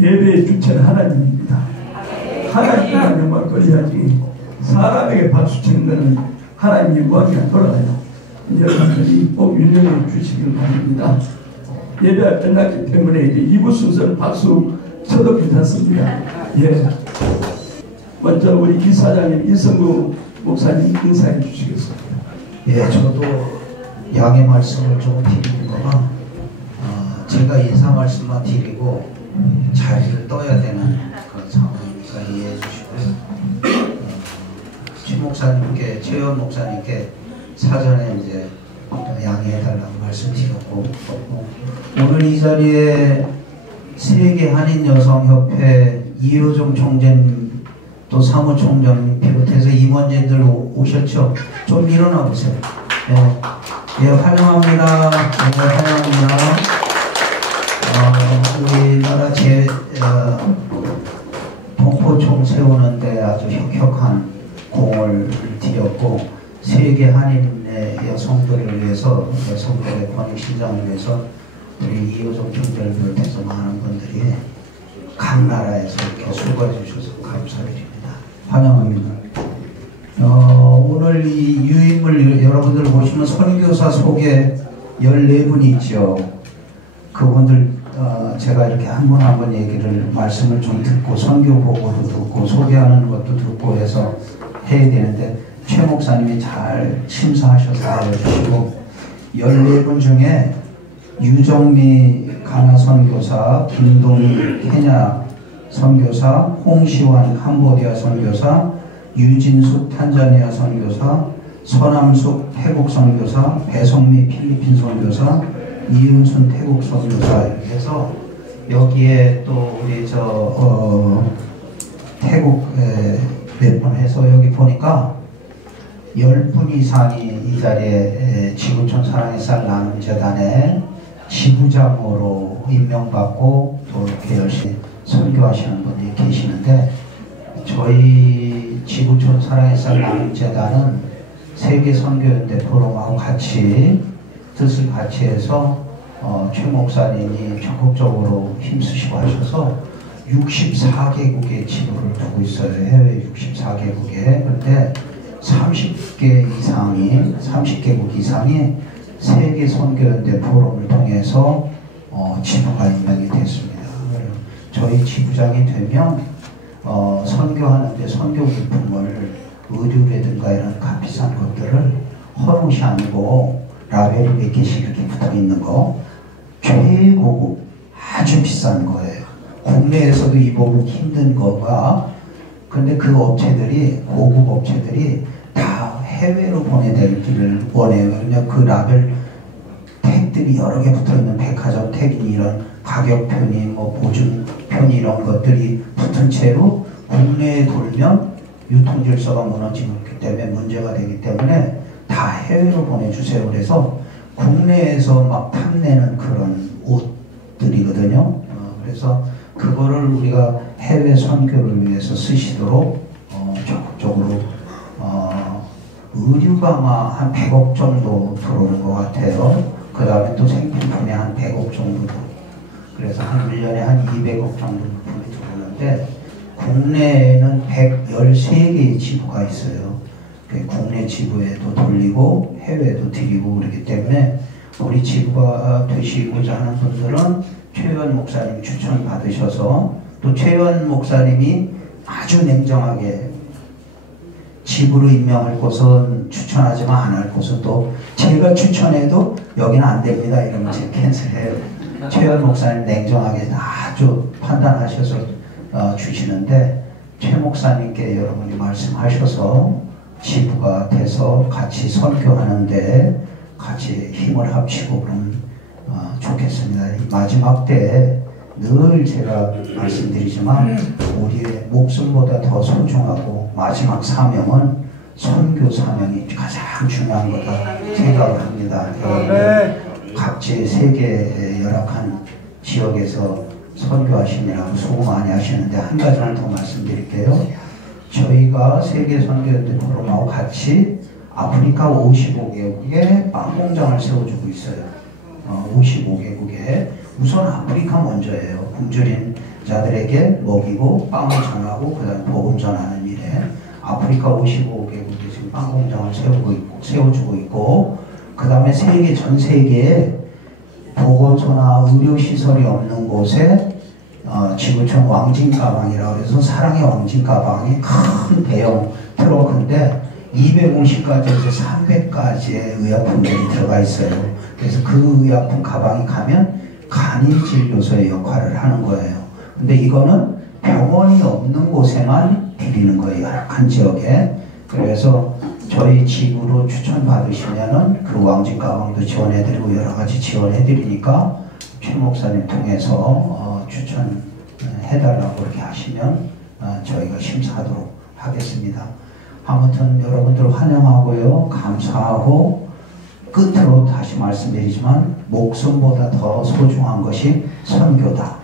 예배의 주체는 하나님입니다. 하나님께만 영광 돌려야지 사람에게 박수 치는 것은 하나님 영광이 안 돌아가요. 여러분들이 꼭 유념해 주시길 바랍니다. 예배가 끝났기 때문에 이제 2부 순서는 박수 쳐도 괜찮습니다. 예. 먼저 우리 이사장님 이성구 목사님 인사해 주시겠습니다. 예, 저도 양해 말씀을 좀 드리는 거가 제가 인사 말씀만 드리고 자리를 떠야 되는 그런 상황이니까 이해해 주시고요. 최 목사님께, 최현 목사님께 사전에 이제 양해해 달라고 말씀드렸고, 오늘 이 자리에 세계 한인 여성협회 이효정 총재님 또 사무총장님 비롯해서 임원진들 오셨죠? 좀 일어나 보세요. 예, 환영합니다. 네, 환영합니다. 우리나라 동포총 세우는데 아주 혁혁한 공을 들였고, 세계 한인의 여성들을 위해서, 여성들의 권익 신장을 위해서 우리 이효정 총재를 비롯해서 많은 분들이 각 나라에서 이렇게 수고해 주셔서 감사드립니다. 환영합니다. 오늘 이 유인물 여러분들 보시면 선교사 소개 14분이 있죠. 그분들 제가 이렇게 한 분 한 분 얘기를 말씀을 좀 듣고 선교 보고도 듣고 소개하는 것도 듣고 해서 해야 되는데 최 목사님이 잘 심사하셔서 알려주시고 14분 중에 유정미 가나 선교사, 김동희 케냐 선교사, 홍시환 캄보디아 선교사, 유진숙 탄자니아 선교사, 서남숙 태국 선교사, 배성미 필리핀 선교사, 이은순 태국 선교사 이렇게 해서 여기에 또 우리 태국 몇 분 해서 여기 보니까 10분 이상이 이 자리에 지구촌 사랑의 쌀 나눔재단에 지부장으로 임명받고 또 이렇게 열심히 선교하시는 분들이 계시는데, 저희 지구촌 사랑의 쌀 나눔재단은 세계 선교연대 포럼하고 같이 뜻을 같이 해서 최 목사님이 적극적으로 힘쓰시고 하셔서 64개국의 지부를 두고 있어요. 해외 64개국에. 그런데 30개국 이상이 세계 선교연대 포럼을 통해서 지부가 임명이 됐습니다. 저희 지부장이 되면 선교하는데 선교 물품을 의류라든가 이런 값비싼 것들을 헌옷이 아니고 라벨이 몇 개씩 이렇게 붙어 있는 거, 최고급 아주 비싼 거예요. 국내에서도 입어보기 힘든 거가, 근데 그 업체들이, 고급 업체들이 다 해외로 보내드리기를 원해요. 왜냐면 그 라벨 택들이 여러 개 붙어 있는 백화점 택이니 이런 가격표니 뭐 보증표니 이런 것들이 붙은 채로 국내에 돌면 유통질서가 무너지기 때문에 문제가 되기 때문에 다 해외로 보내주세요. 그래서 국내에서 막 탐내는 그런 옷들이거든요. 그래서 그거를 우리가 해외 선교를 위해서 쓰시도록 적극적으로 의류가 한 100억 정도 들어오는 것 같아요. 그 다음에 또 생필품에 한 100억 정도, 그래서 한 1년에 한 200억 정도 물품이 들어오는데, 국내에는 113개의 지부가 있어요. 국내 지부에도 돌리고 해외에도 드리고 그렇기 때문에 우리 지부가 되시고자 하는 분들은 최현 목사님 추천 받으셔서, 또 최현 목사님이 아주 냉정하게 지부로 임명할 곳은 추천하지만 안 할 곳은 또 제가 추천해도 여기는 안 됩니다 이러면 제가 캔슬해요. 최현 목사님 냉정하게 아주 판단하셔서 주시는데, 최 목사님께 여러분이 말씀하셔서 지부가 돼서 같이 선교하는데 같이 힘을 합치고 그러면 좋겠습니다. 마지막 때 늘 제가 말씀드리지만 우리의 목숨보다 더 소중하고 마지막 사명은 선교 사명이 가장 중요한 거다 생각을 합니다. 여러분들 각지 세계 열악한 지역에서 선교하시느라고 수고 많이 하시는데 한 가지만 더 말씀드릴게요. 저희가 세계 선교연대 포럼하고 같이 아프리카 55개국에 빵 공장을 세워주고 있어요. 55개국에 우선 아프리카 먼저예요. 굶주린 자들에게 먹이고 빵을 전하고 그 다음에 복음 전하는 일에 아프리카 55개국에 지금 빵 공장을 세워주고 있고, 그 다음에 전 세계에 보건소나 의료시설이 없는 곳에 지구촌 왕진가방이라고 해서 사랑의 왕진가방이 큰 대형 트럭인데 250가지에서 300가지의 의약품들이 들어가 있어요. 그래서 그 의약품 가방이 가면 간이진료소의 역할을 하는 거예요. 근데 이거는 병원이 없는 곳에만 드리는 거예요. 열악한 지역에. 그래서 저희 집으로 추천받으시면은 그 왕진 가방도 지원해드리고 여러 가지 지원해드리니까 최 목사님 통해서 추천해달라고 그렇게 하시면 저희가 심사하도록 하겠습니다. 아무튼 여러분들 환영하고요. 감사하고, 끝으로 다시 말씀드리지만 목숨보다 더 소중한 것이 선교다.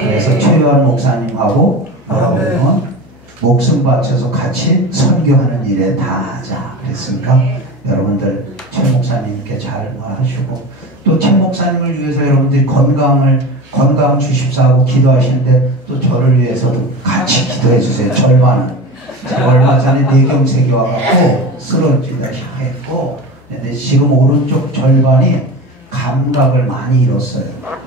그래서 최요한 목사님하고 여러분은 목숨 바쳐서 같이 선교하는 일에 다하자 그랬습니까? 여러분들 최 목사님께 잘 하시고, 또 최 목사님을 위해서 여러분들이 건강 주십사 하고 기도하시는데 또 저를 위해서도 같이 기도해 주세요. 절반은 제가 얼마 전에 뇌경색이 와갖고 쓰러지다 했고, 근데 지금 오른쪽 절반이 감각을 많이 잃었어요.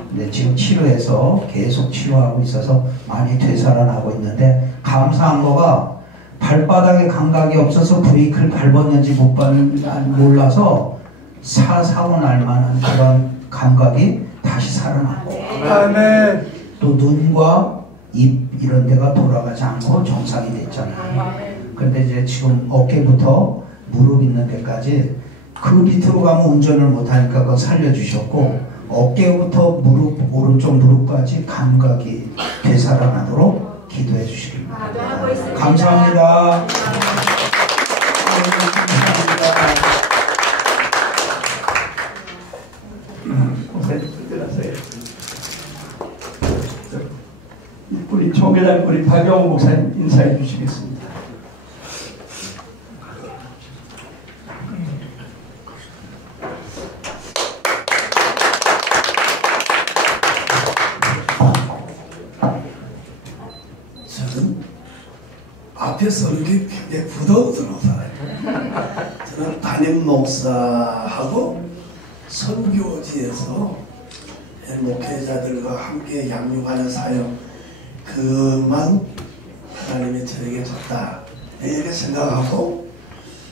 근데 지금 치료해서 계속 치료하고 있어서 많이 되살아나고 있는데, 감사한 거가 발바닥에 감각이 없어서 브레이크를 밟았는지 몰라서 사고 날 만한 그런 감각이 다시 살아나고, 또 눈과 입 이런 데가 돌아가지 않고 정상이 됐잖아요. 근데 이제 지금 어깨부터 무릎 있는 데까지 그 밑으로 가면 운전을 못하니까 그거 살려주셨고, 어깨부터 오른쪽 무릎까지 감각이 되살아나도록 기도해 주시길 바랍니다. 감사합니다. 우리 총회장 우리 박영호 목사님 인사해 주시겠습니다. 저는 앞에서 이렇게 굉장히 부담스러워요. 저는 담임 목사하고 선교지에서 목회자들과 함께 양육하는 사역, 그만 하나님이 저에게 줬다 이렇게 생각하고,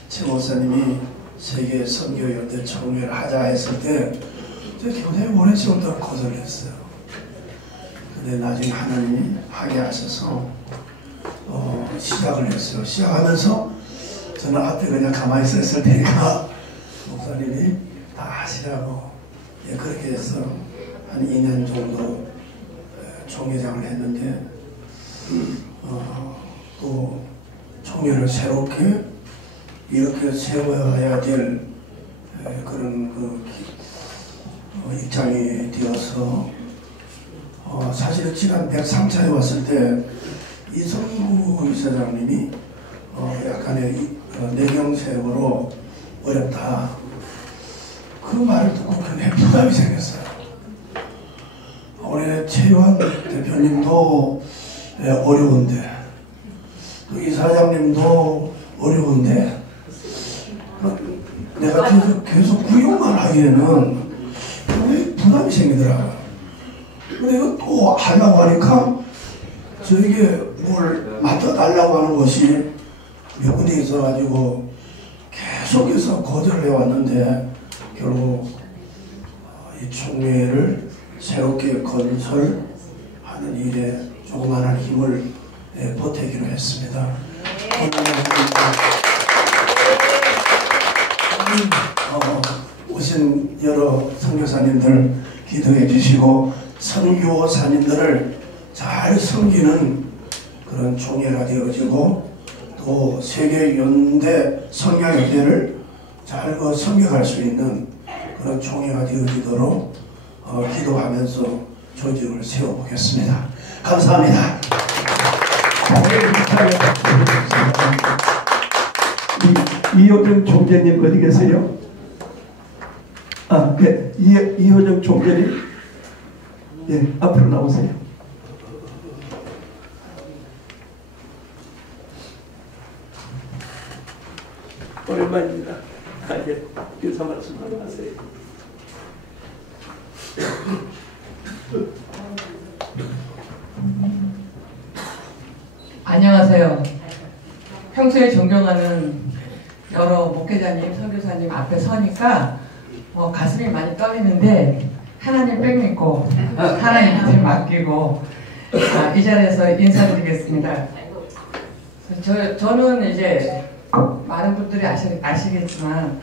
최 목사님이 세계 선교연대 총회를 하자 했을 때 제가 굉장히 오랜 시간 동안 거절했어요. 근데 나중에 하나님이 하게 하셔서 시작을 했어요. 시작하면서 저는 앞에 그냥 가만히 서 있을 테니까 목사님이 다 하시라고, 그렇게 해서 한 2년 정도 총회장을 했는데, 또 총회를 새롭게 이렇게 세워야 될 그런 입장이 되어서, 사실은 지난 103차에 왔을 때 이성구 이사장님이 약간의 뇌경색으로 어렵다, 그 말을 듣고 굉장히 부담이 생겼어요. 우리 최요한 대표님도 어려운데, 또 이사장님도 어려운데, 내가 계속 구역만 하기에는 굉장히 부담이 생기더라고요. 근데 이거 또 하려고 하니까 저에게 뭘 맡아달라고 하는 것이 몇 군데 있어가지고 계속해서 거절을 해왔는데, 결국 이 총회를 새롭게 건설하는 일에 조그마한 힘을 보태기로 했습니다. 오신 여러 선교사님들 기도해 주시고, 선교사님들을 잘 섬기는 그런 총회가 되어지고, 또 세계연대 성경협회를 잘 섬겨갈 수 있는 그런 총회가 되어지도록 기도하면서 조직을 세워보겠습니다. 감사합니다. 이호준 총재님 어디 계세요? 네. 이효정 총재님, 네, 앞으로 나오세요. 오랜만입니다. 예, 인사 말씀 하세요. 안녕하세요. 평소에 존경하는 여러 목회자님, 선교사님 앞에 서니까 가슴이 많이 떨리는데 하나님 백 믿고 하나님한테 맡기고 이 자리에서 인사드리겠습니다. 저는 이제 많은 분들이 아시겠지만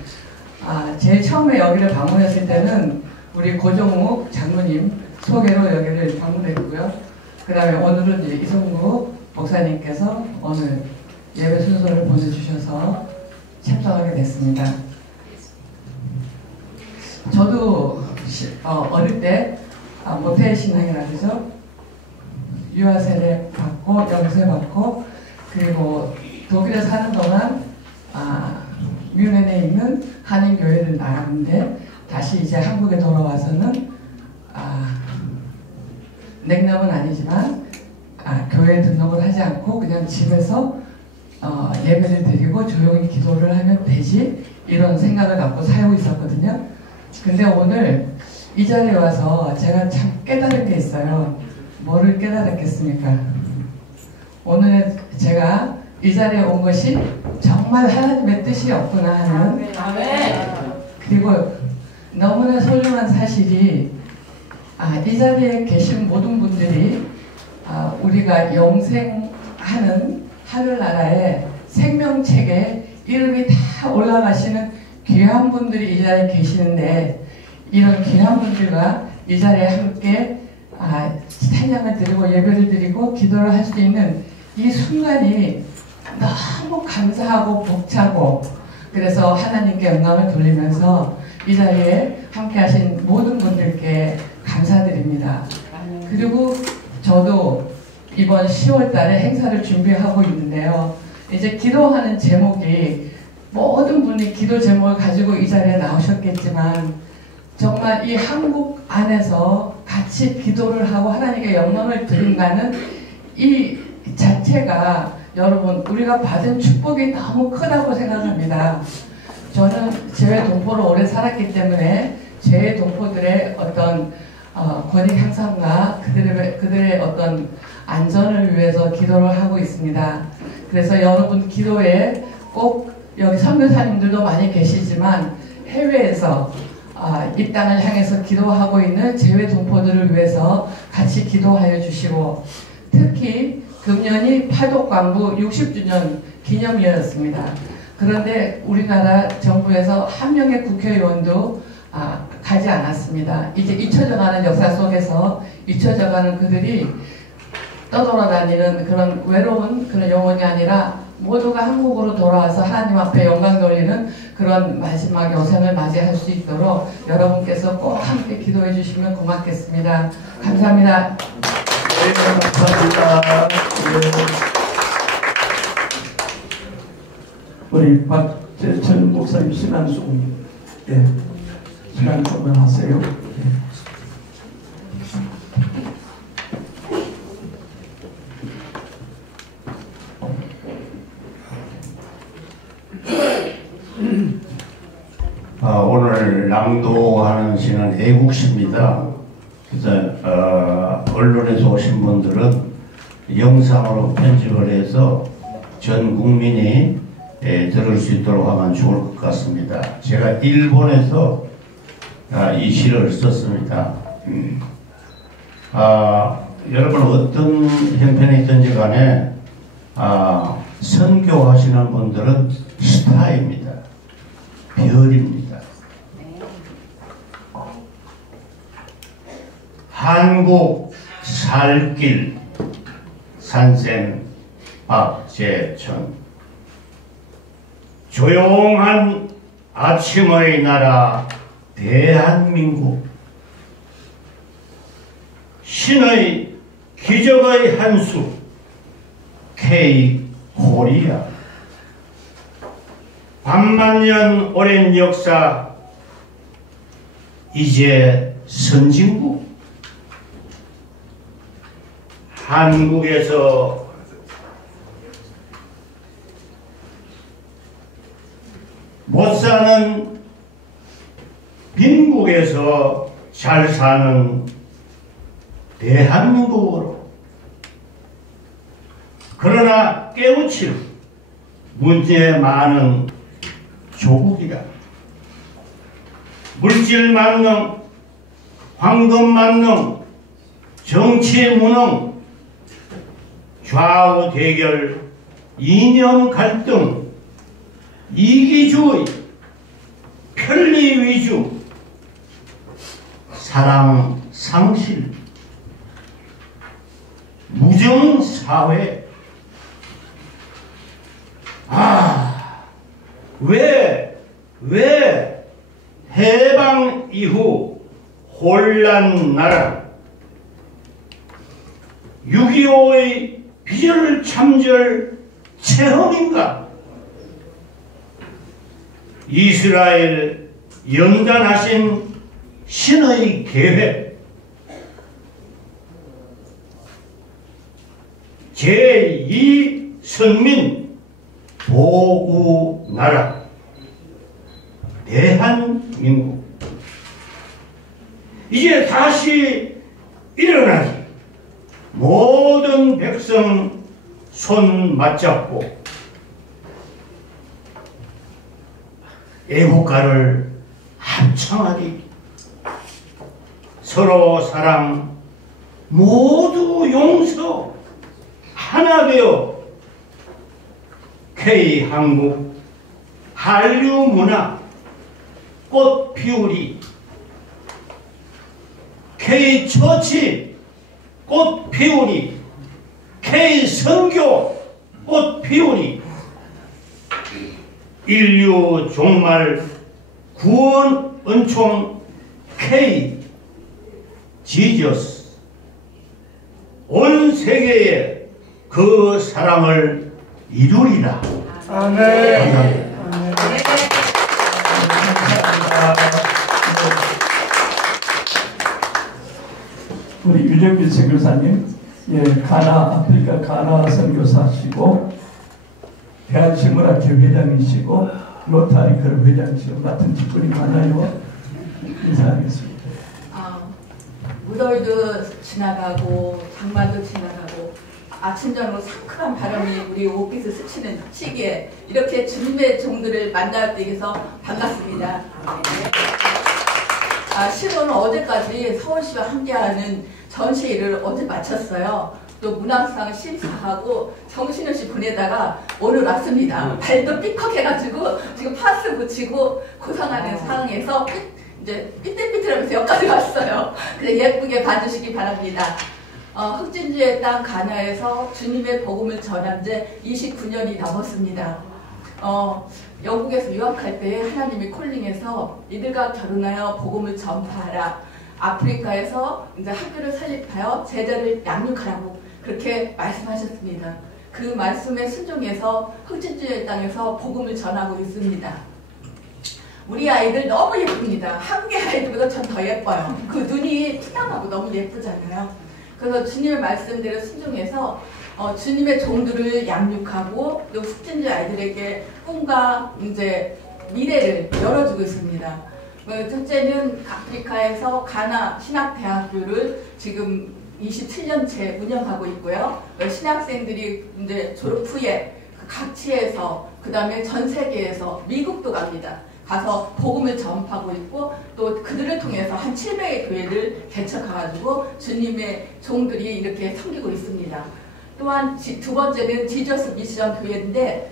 제일 처음에 여기를 방문했을 때는 우리 고정욱 장로님 소개로 여기를 방문했고요. 그 다음에 오늘은 이제 이성구 목사님께서 오늘 예배 순서를 보내주셔서 참석하게 됐습니다. 저도 어릴 때 모태신앙이라 그러죠. 유아세례 받고 영세 받고 그리고 독일에 사는 동안 뮌헨에 있는 한인교회를 나갔는데 다시 이제 한국에 돌아와서는 냉남은 아니지만 교회에 등록을 하지 않고 그냥 집에서 예배를 드리고 조용히 기도를 하면 되지 이런 생각을 갖고 살고 있었거든요. 근데 오늘 이 자리에 와서 제가 참 깨달은 게 있어요. 뭐를 깨달았겠습니까? 오늘 제가 이 자리에 온 것이 정말 하나님의 뜻이었구나 하는 그리고 너무나 소중한 사실이 이 자리에 계신 모든 분들이 우리가 영생하는 하늘나라의 생명책에 이름이 다 올라가시는 귀한 분들이 이 자리에 계시는데 이런 귀한 분들과 이 자리에 함께 찬양을 드리고 예배를 드리고 기도를 할 수 있는 이 순간이 너무 감사하고 벅차고 그래서 하나님께 영광을 돌리면서 이 자리에 함께 하신 모든 분들께 감사드립니다. 그리고 저도 이번 10월 달에 행사를 준비하고 있는데요. 이제 기도하는 제목이 모든 분이 기도 제목을 가지고 이 자리에 나오셨겠지만 정말 이 한국 안에서 같이 기도를 하고 하나님께 영광을 드린다는 이 자체가 여러분 우리가 받은 축복이 너무 크다고 생각합니다. 저는 제외 동포로 오래 살았기 때문에 제외 동포들의 어떤 권익 향상과 그들의 어떤 안전을 위해서 기도를 하고 있습니다. 그래서 여러분 기도에 꼭 여기 선교사님들도 많이 계시지만 해외에서 이 땅을 향해서 기도하고 있는 제외 동포들을 위해서 같이 기도하여 주시고 특히 금년이 팔독광부 60주년 기념이었습니다. 그런데 우리나라 정부에서 한 명의 국회의원도 가지 않았습니다. 이제 잊혀져가는 역사 속에서 잊혀져가는 그들이 떠돌아다니는 그런 외로운 그런 영혼이 아니라 모두가 한국으로 돌아와서 하나님 앞에 영광 돌리는 그런 마지막 여생을 맞이할 수 있도록 여러분께서 꼭 함께 기도해 주시면 고맙겠습니다. 감사합니다. 네, 감사합니다. 네. 우리 박재천 목사님 신앙송, 예, 신앙송을 하세요. 오늘 낭독하는 시는 애국시입니다. 그래서 언론에서 오신 분들은 영상으로 편집을 해서 전 국민이 들을 수 있도록 하면 좋을 것 같습니다. 제가 일본에서 이 시를 썼습니다. 여러분 어떤 형편에 있든지 간에 선교하시는 분들은 스타입니다. 별입니다. 한국 살길 산생 박재천 조용한 아침의 나라 대한민국 신의 기적의 한수 K-코리아 반만년 오랜 역사 이제 선진국 한국에서 못 사는 빈국에서 잘 사는 대한민국으로, 그러나 깨우칠 문제 많은 조국이다. 물질 만능, 황금 만능, 정치 무능, 좌우 대결, 이념 갈등, 이기주의, 편리 위주, 사랑 상실, 무정 사회. 왜 해방 이후 혼란 나라 6.25의 비절 참절 체험인가? 이스라엘 연단하신 신의 계획, 제2선민 보우 나라 대한민국, 이제 다시 일어나지. 모든 백성 손 맞잡고 애국가를 합창하리. 서로 사랑, 모두 용서, 하나 되어 K한국, 한류 문화 꽃 피우리, K처치 꽃 피우리, K선교 꽃 피우리, 인류 종말 구원 은총 K 지저스, 온 세계에 그 사랑을 이루리라. 아멘. 감사합니다. 우리 유정빈 선교사님, 아프리카 가나 선교사시고 대한식물학회 회장이시고 로타리 클럽 회장이시고 같은 직분이 많아요. 인사하겠습니다. 무더위도 지나가고 장마도 지나가고 아침 저녁 상큼한 바람이 우리 옷깃을 스치는 시기에 이렇게 주님의 종들을 만날 때 있어서 반갑습니다. 실은 어제까지 서울시와 함께하는 전시회를 어제 마쳤어요. 또 문학상 심사하고 정신없이 보내다가 오늘 왔습니다. 발도 삐걱해가지고 지금 파스 붙이고 고생하는 상황에서 이제 삐뚤삐뚤하면서 여기까지 왔어요. 그래 예쁘게 봐주시기 바랍니다. 흑진주의 땅 가나에서 주님의 복음을 전한 지 29년이 넘었습니다. 영국에서 유학할 때 하나님이 콜링해서 이들과 결혼하여 복음을 전파하라. 아프리카에서 이제 학교를 설립하여 제자를 양육하라고 그렇게 말씀하셨습니다. 그 말씀에 순종해서 흑진주의 땅에서 복음을 전하고 있습니다. 우리 아이들 너무 예쁩니다. 한국의 아이들보다 전 더 예뻐요. 그 눈이 투명하고 너무 예쁘잖아요. 그래서 주님의 말씀대로 순종해서 주님의 종들을 양육하고 또 흑진주 아이들에게 꿈과 이제 미래를 열어주고 있습니다. 첫째는 아프리카에서 가나 신학대학교를 지금 27년째 운영하고 있고요. 신학생들이 이제 졸업 후에 각지에서 그 다음에 전 세계에서 미국도 갑니다. 가서 복음을 전파하고 있고 또 그들을 통해서 한 700의 교회를 개척해가지고 주님의 종들이 이렇게 섬기고 있습니다. 또한 두 번째는 지저스 미션 교회인데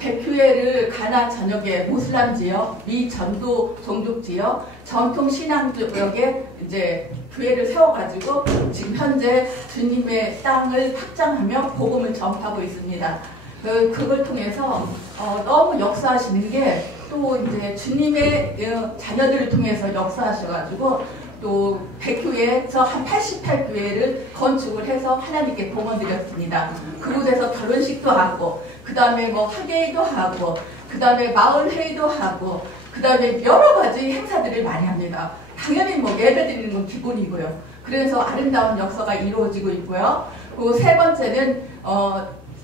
100교회를 가나 전역의 모슬람 지역, 미전도 종족 지역, 전통 신앙 지역에 이제 교회를 세워가지고 지금 현재 주님의 땅을 확장하며 복음을 전파하고 있습니다. 그걸 통해서 너무 역사하시는 게 또 이제 주님의 자녀들을 통해서 역사하셔가지고 또 100교회에서 한 88교회를 건축을 해서 하나님께 봉헌드렸습니다. 그곳에서 결혼식도 하고 그 다음에 뭐 학예회도 하고 그 다음에 마을회의도 하고 그 다음에 여러 가지 행사들을 많이 합니다. 당연히 뭐 예배 드리는 건 기본이고요. 그래서 아름다운 역사가 이루어지고 있고요. 그리고 세 번째는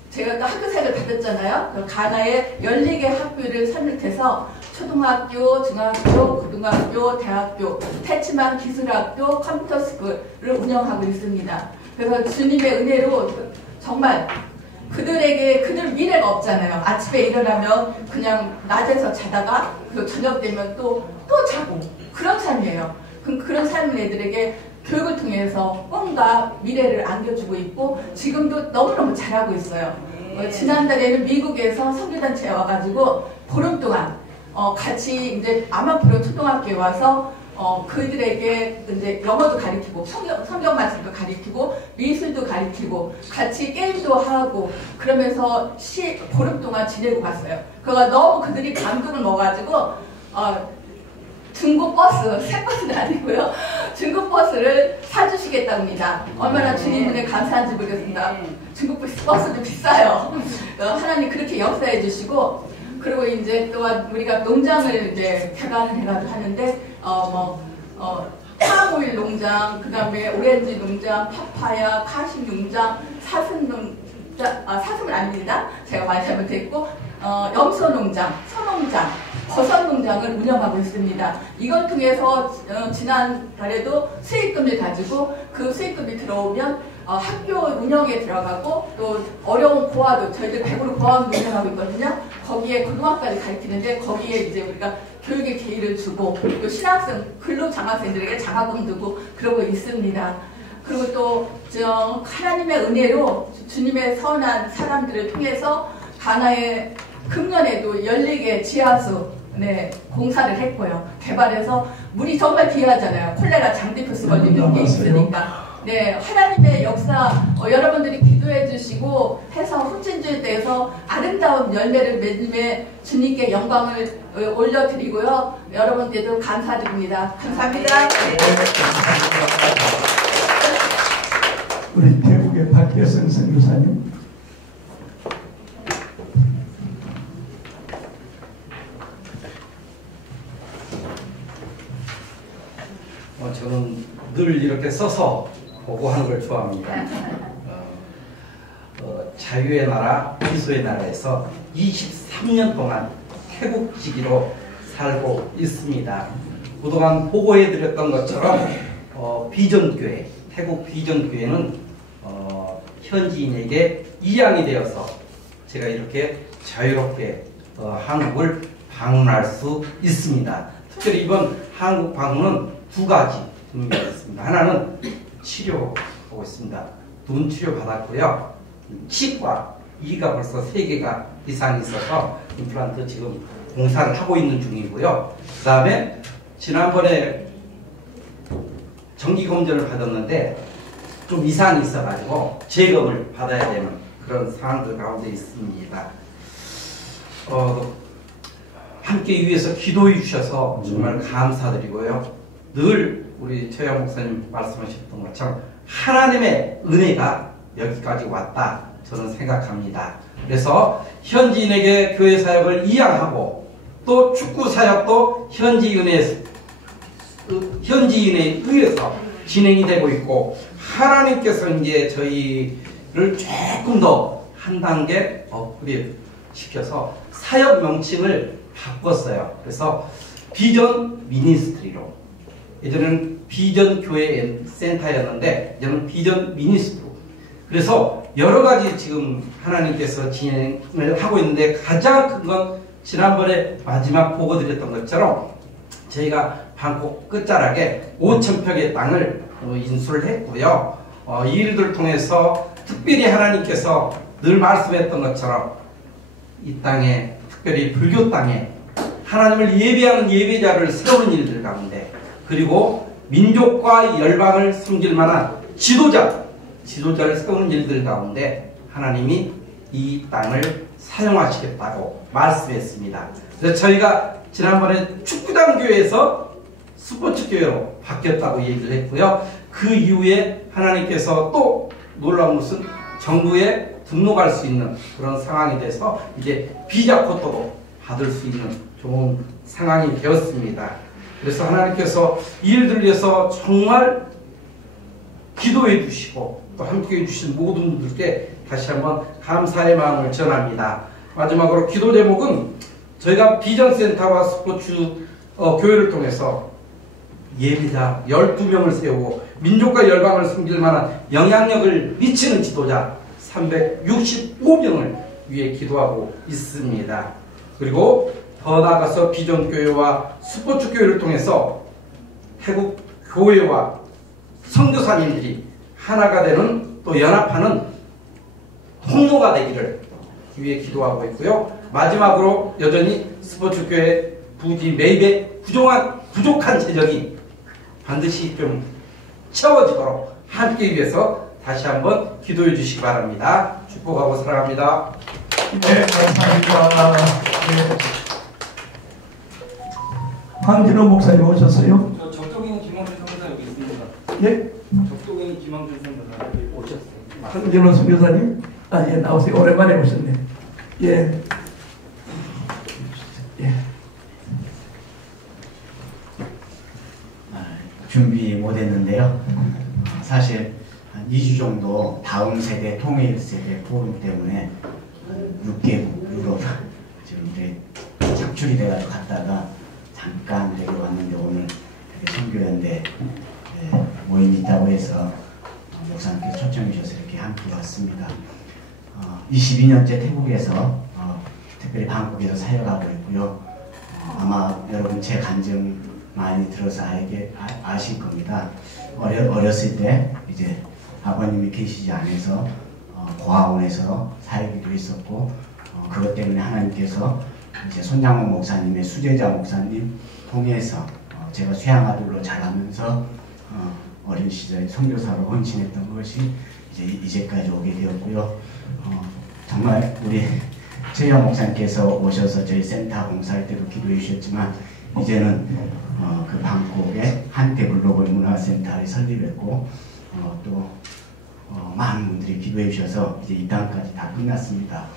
제가 또 학교 생활을 받았잖아요. 가나에 14개 학교를 설립해서 초등학교, 중학교, 고등학교, 대학교, 테치만 기술학교, 컴퓨터 스쿨을 운영하고 있습니다. 그래서 주님의 은혜로 정말 그들 미래가 없잖아요. 아침에 일어나면 그냥 낮에서 자다가 그 저녁 되면 또 자고 그런 삶이에요. 그런 삶은 애들에게 교육을 통해서 꿈과 미래를 안겨주고 있고 지금도 너무너무 잘하고 있어요. 지난달에는 미국에서 선교단체에 와가지고 보름 동안 같이 이제 아마프로 초등학교에 와서 그들에게 이제 영어도 가르치고 성경 말씀도 가르치고 미술도 가르치고 같이 게임도 하고 그러면서 보름 동안 지내고 갔어요. 그가 너무 그들이 감동을 먹어가지고 중고 버스, 새 버스는 아니고요. 중고 버스를 사주시겠다고 합니다. 얼마나 주님께 감사한지 모르겠습니다. 중고 버스도 비싸요. 하나님 그렇게 역사해 주시고, 그리고 이제 또한 우리가 농장을 이제 개발을 해가지고 하는데, 파모일 농장, 그 다음에 오렌지 농장, 파파야, 카시 농장, 사슴 농장, 사슴은 아닙니다. 제가 많이 잘못했고, 염소 농장, 소농장, 버섯 농장을 운영하고 있습니다. 이걸 통해서 지난달에도 수익금을 가지고 그 수익금이 들어오면 학교 운영에 들어가고 또 어려운 고아도 저희들 100으로 고아도 운영하고 있거든요. 거기에 고등학교까지 가르치는데 거기에 이제 우리가 교육의 기회를 주고 또 신학생, 근로장학생들에게 장학금 주고 그러고 있습니다. 그리고 또 하나님의 은혜로 주님의 선한 사람들을 통해서 가나의 금년에도 14개 지하수 공사를 했고요. 개발해서 물이 정말 귀하잖아요. 콜레라 장디푸스 걸리는 게 있으니까. 네, 하나님의 역사 여러분들이 기도해 주시고 해서 흠진주에서 아름다운 열매를 맺음에 주님께 영광을 올려드리고요. 여러분께도 감사드립니다. 감사합니다. 우리 태국의 박혜성 선교사님. 저는 늘 이렇게 써서 보고하는 걸 좋아합니다. 자유의 나라, 미소의 나라에서 23년 동안 태국지기로 살고 있습니다. 그동안 보고해드렸던 것처럼 비전교회, 태국 비전교회는 현지인에게 이양이 되어서 제가 이렇게 자유롭게 한국을 방문할 수 있습니다. 특별히 이번 한국 방문은 두 가지 의미가 있습니다. 하나는 치료하고 있습니다. 눈 치료 받았고요. 치과 2가 벌써 3개가 이상 있어서 임플란트 지금 공사를 하고 있는 중이고요. 그 다음에 지난번에 정기검진을 받았는데 좀 이상이 있어가지고 재검을 받아야 되는 그런 상황들 가운데 있습니다. 함께 위해서 기도해 주셔서 정말 감사드리고요. 늘 우리 최영 목사님 말씀하셨던 것처럼 하나님의 은혜가 여기까지 왔다 저는 생각합니다. 그래서 현지인에게 교회 사역을 이양하고 또 축구 사역도 현지인에 의해서 진행이 되고 있고 하나님께서 이제 저희를 조금 더 한 단계 업그레이드 시켜서 사역 명칭을 바꿨어요. 그래서 비전 미니스트리로, 예전에는 비전 교회 센터였는데 이제는 비전 미니스트리. 그래서 여러 가지 지금 하나님께서 진행을 하고 있는데 가장 큰 건 지난번에 마지막 보고 드렸던 것처럼 저희가 방콕 끝자락에 5,000평의 땅을 인수를 했고요. 이 일들을 통해서 특별히 하나님께서 늘 말씀했던 것처럼 이 땅에, 특별히 불교 땅에 하나님을 예배하는 예배자를 세우는 일들 가운데, 그리고 민족과 열방을 섬길 만한 지도자를 세우는 일들 가운데 하나님이 이 땅을 사용하시겠다고 말씀했습니다. 그래서 저희가 지난번에 축구장 교회에서 스포츠 교회로 바뀌었다고 얘기를 했고요. 그 이후에 하나님께서 또 놀라운 것은 정부에 등록할 수 있는 그런 상황이 돼서 이제 비자 코터도 받을 수 있는 좋은 상황이 되었습니다. 그래서 하나님께서 이를 위해서 정말 기도해 주시고 또 함께 해 주신 모든 분들께 다시 한번 감사의 마음을 전합니다. 마지막으로 기도 제목은 저희가 비전센터와 스포츠 교회를 통해서 예비자 12명을 세우고 민족과 열방을 섬길 만한 영향력을 미치는 지도자 365명을 위해 기도하고 있습니다. 그리고 더 나아가서 비전교회와 스포츠교회를 통해서 태국 교회와 선교사님들이 하나가 되는 또 연합하는 통로가 되기를 위해 기도하고 있고요. 마지막으로 여전히 스포츠교회 부지 매입에 부족한 재정이 반드시 좀 채워지도록 함께 위해서 다시 한번 기도해 주시기 바랍니다. 축복하고 사랑합니다. 네, 감사합니다. 네. 황진호 목사님 오셨어요? 저 적도경 김황준 선교사 여기 있습니다. 예? 적도경 김황준 선교사 여기 오셨어요. 황진호 선교사님? 아, 예, 나오세요. 오랜만에 오셨네. 예. 예. 준비 못했는데요. 사실 한 2주 정도 다음 세대 통일 세대 포럼 때문에 6개국 유럽 지금 이제 착출이 돼가지고 갔다가 잠깐 되게 왔는데 오늘 선교연대 모임이 있다고 해서 목사님께서 초청해 주셔서 이렇게 함께 왔습니다. 22년째 태국에서 특별히 방콕에서 사역하고 있고요. 아마 여러분 제 간증 많이 들어서 아실 겁니다. 어렸을 때 이제 아버님이 계시지 않아서 고아원에서 살기도 했었고 그것 때문에 하나님께서 이제 손양호 목사님의 수제자 목사님 통해서 제가 수양아들로 자라면서 어린 시절에 선교사로 헌신했던 것이 이제까지 오게 되었고요. 정말 우리 최영 목사님께서 오셔서 저희 센터 봉사할 때도 기도해 주셨지만 이제는 그 방콕에 한때 글로벌 문화센터를 설립했고 또 많은 분들이 기도해 주셔서 이제 이 땅까지 다 끝났습니다.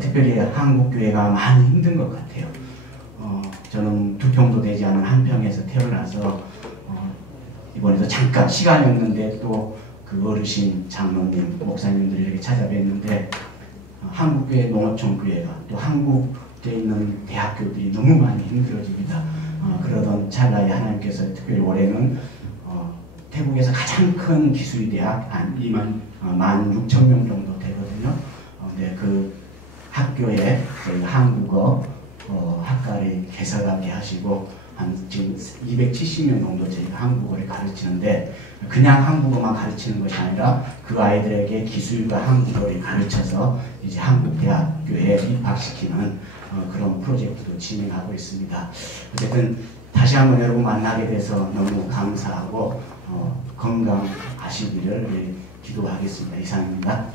특별히 한국 교회가 많이 힘든 것 같아요. 저는 2평도 되지 않은 한 평에서 태어나서 이번에도 잠깐 시간이 없는데 또 그 어르신 장로님 목사님들이 이렇게 찾아뵀는데 한국교회 농어촌교회가 또 한국에 있는 대학교들이 너무 많이 힘들어집니다. 그러던 찰나에 하나님께서 특별히 올해는 태국에서 가장 큰 기술이 대학 한 16,000명 정도 되거든요. 근데 그 학교에 저희 한국어 학과를 개설하게 하시고 한 지금 270명 정도 저희가 한국어를 가르치는데 그냥 한국어만 가르치는 것이 아니라 그 아이들에게 기술과 한국어를 가르쳐서 이제 한국 대학교에 입학시키는 그런 프로젝트도 진행하고 있습니다. 어쨌든 다시 한번 여러분 만나게 돼서 너무 감사하고 건강하시기를 기도하겠습니다. 이상입니다.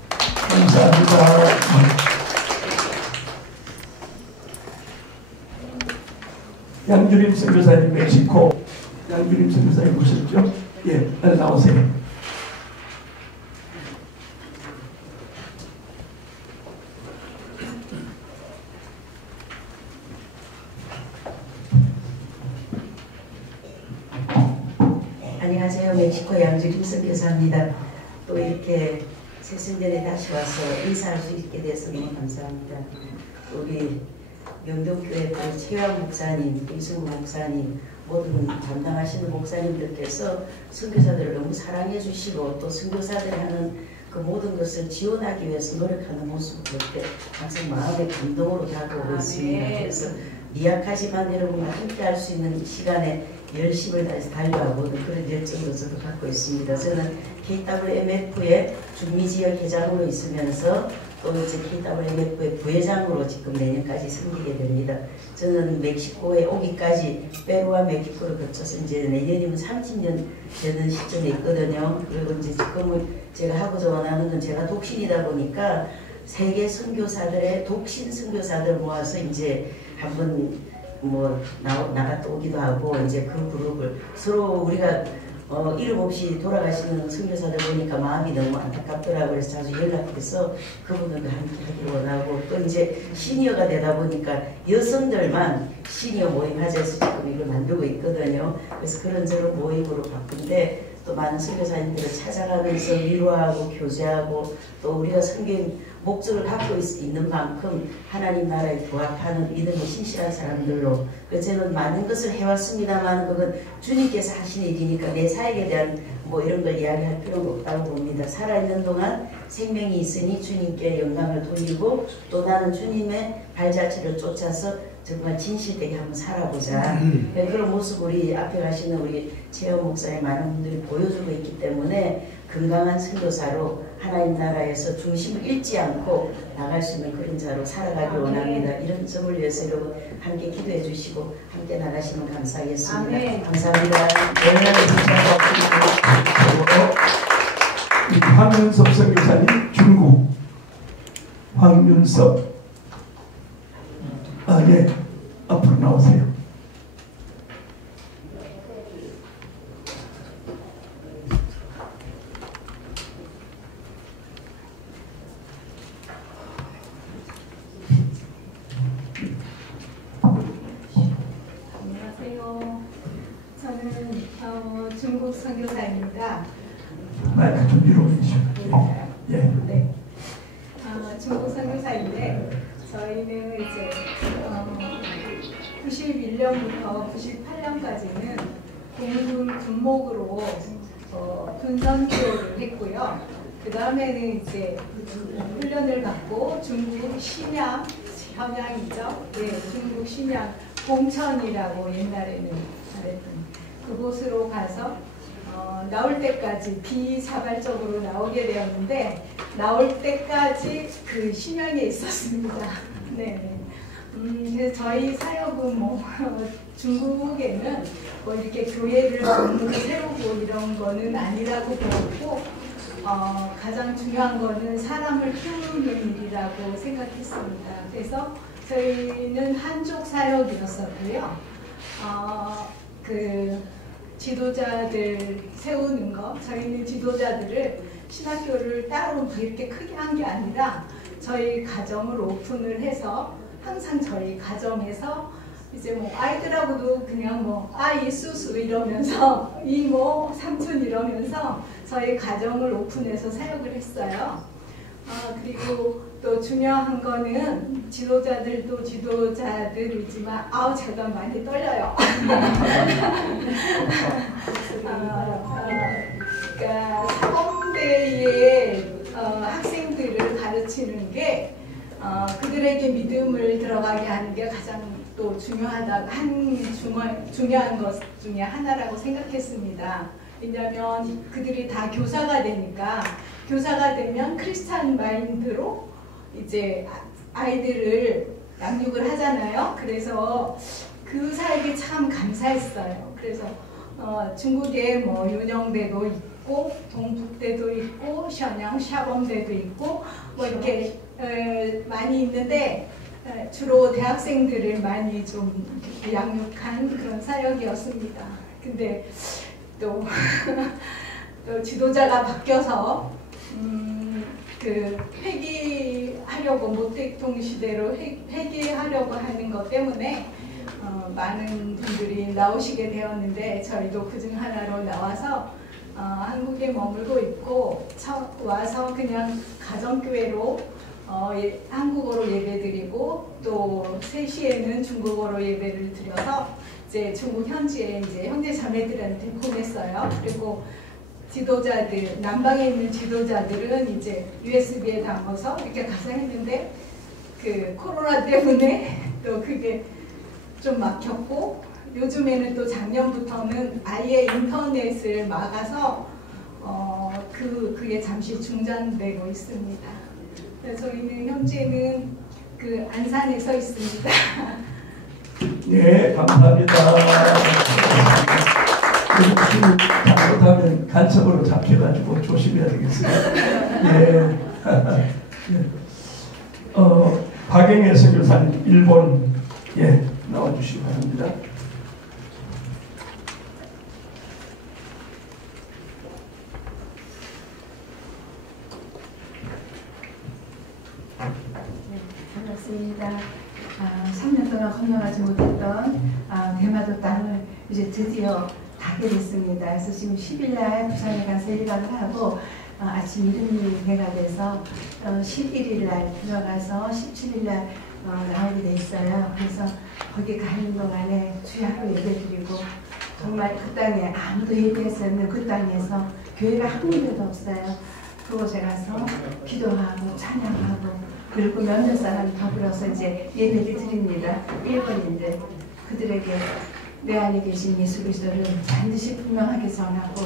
감사합니다. 양주림 선교사님 멕시코 양주림 선교사님 오셨죠? 예, 나오세요. 안녕하세요. 멕시코 양주림 선교사입니다. 또 이렇게 새순전에 다시 와서 인사할 수 있게 돼서 너무 감사합니다. 우리 명동교회 또 최양 목사님, 이승우 목사님, 모든 담당하시는 목사님들께서 선교사들을 너무 사랑해 주시고 또 선교사들이 하는 그 모든 것을 지원하기 위해서 노력하는 모습을 볼 때 항상 마음의 감동으로 다가오고 있습니다. 그래서 미약하지만 여러분과 함께 할 수 있는 시간에 열심을 다해서 달려가고 그런 열정도 저도 갖고 있습니다. 저는 KWMF의 중미지역 회장으로 있으면서 또 이제 KWMF의 부회장으로 지금 내년까지 섬기게 됩니다. 저는 멕시코에 오기까지 페루와 멕시코를 거쳐서 이제 내년이면 30년 되는 시점에 있거든요. 그리고 이제 지금은 제가 하고자 원하는 건 제가 독신이다 보니까 세계 선교사들의 독신 선교사들 모아서 이제 한번 뭐 나갔다 오기도 하고 이제 그 그룹을 서로 우리가 이름 없이 돌아가시는 선교사들 보니까 마음이 너무 안타깝더라고요. 그래서 자주 연락해서 그분들과 함께 하기를 원하고, 또 이제 시니어가 되다 보니까 여성들만 시니어 모임 하자해서 지금 이걸 만들고 있거든요. 그래서 그런저런 모임으로 바쁜데, 또 많은 선교사님들을 찾아가면서 위로하고 교제하고, 또 우리가 성경 목적을 갖고 있는 만큼 하나님 나라에 부합하는 믿음이 신실한 사람들로, 저는 많은 것을 해왔습니다만 그건 주님께서 하신 일이니까 내 사역에 대한 뭐 이런 걸 이야기할 필요가 없다고 봅니다. 살아있는 동안 생명이 있으니 주님께 영광을 돌리고, 또 나는 주님의 발자취를 쫓아서 정말 진실되게 한번 살아보자. 그런 모습 우리 앞에 가시는 우리 최영 목사의 많은 분들이 보여주고 있기 때문에 건강한 선교사로 하나님 나라에서 중심을 잃지 않고 나갈 수 있는 그런 자로 살아가길 원합니다. 이런 점을 위해서 여러분 함께 기도해 주시고 함께 나가시면 감사하겠습니다. 아멘. 감사합니다. 황윤섭 선교사님 중국. 황윤섭. 예, 앞으로 나오세요. 안녕하세요. 저는 중국 선교사입니다. 마이크 좀 위로 올리시죠. 예. 네. 중국 선교사인데 저희는 이제 91년부터 98년까지는 공군 군목으로 군선교를 했고요. 그 다음에는 이제 훈련을 받고 중국 심양, 현양이죠. 네, 중국 심양 봉천이라고 옛날에는 말했던 그곳으로 가서 나올 때까지 비자발적으로 나오게 되었는데, 나올 때까지 그 심양에 있었습니다. 네. 그래서 저희 사역은 뭐 중국에는 뭐 이렇게 교회를 세우고 이런 거는 아니라고 보고, 가장 중요한 거는 사람을 키우는 일이라고 생각했습니다. 그래서 저희는 한족 사역이었었고요. 그 지도자들 세우는 거, 저희는 지도자들을 신학교를 따로 이렇게 크게 한 게 아니라 저희 가정을 오픈을 해서 항상 저희 가정에서 이제 뭐 아이들하고도 그냥 뭐 아이 수수 이러면서 이모 삼촌 이러면서 저희 가정을 오픈해서 사역을 했어요. 그리고 또 중요한 거는 지도자들도 지도자들이지만 제가 많이 떨려요. 그러니까 사범대의 학생들을 가르치는 게 그들에게 믿음을 들어가게 하는 게 가장 또 중요한 것 중에 하나라고 생각했습니다. 왜냐하면 그들이 다 교사가 되니까, 교사가 되면 크리스찬 마인드로 이제 아이들을 양육을 하잖아요. 그래서 그 사역이 참 감사했어요. 그래서 중국에 뭐 윤영대도 있고 동북대도 있고 현양 샤범대도 있고 뭐 이렇게 많이 있는데, 주로 대학생들을 많이 좀 양육한 그런 사역이었습니다. 근데 또 지도자가 바뀌어서 그 회귀하려고, 모택동 시대로 회귀하려고 하는 것 때문에 많은 분들이 나오시게 되었는데, 저희도 그중 하나로 나와서 한국에 머물고 있고, 와서 그냥 가정교회로 한국어로 예배드리고, 또 3시에는 중국어로 예배를 드려서 이제 중국 현지에 이제 형제 자매들한테 보냈어요. 그리고 지도자들, 남방에 있는 지도자들은 이제 USB에 담아서 이렇게 가서 했는데, 그 코로나 때문에 또 그게 좀 막혔고, 요즘에는 또 작년부터는 아예 인터넷을 막아서 그게 잠시 중단되고 있습니다. 그래서 저희는 현재는 그 안산에서 있습니다. 네, 감사합니다. 잘못하면 간첩으로 잡혀가지고 조심해야 되겠습니다. 예. 박영애 선교사님 일본 나와주시기 바랍니다. 기도하겠습니다. 3년 동안 건너가지 못했던 대마도 땅을 이제 드디어 가게 됐습니다. 그래서 지금 10일날 부산에 가서 1박을 하고 아침 이른 배가 돼서 11일날 들어가서 17일날 나오게 돼 있어요. 그래서 거기 가는 동안에 주야로 예배드리고 정말 그 땅에 아무도 예배했지 않는 그 땅에서 교회가 한 군데도 없어요. 그곳에 가서 기도하고 찬양하고 그리고 몇몇 사람 더불어서 이제 예배를 드립니다. 일본인들 그들에게 내 안에 계신 예수 그리스도를 반드시 분명하게 전하고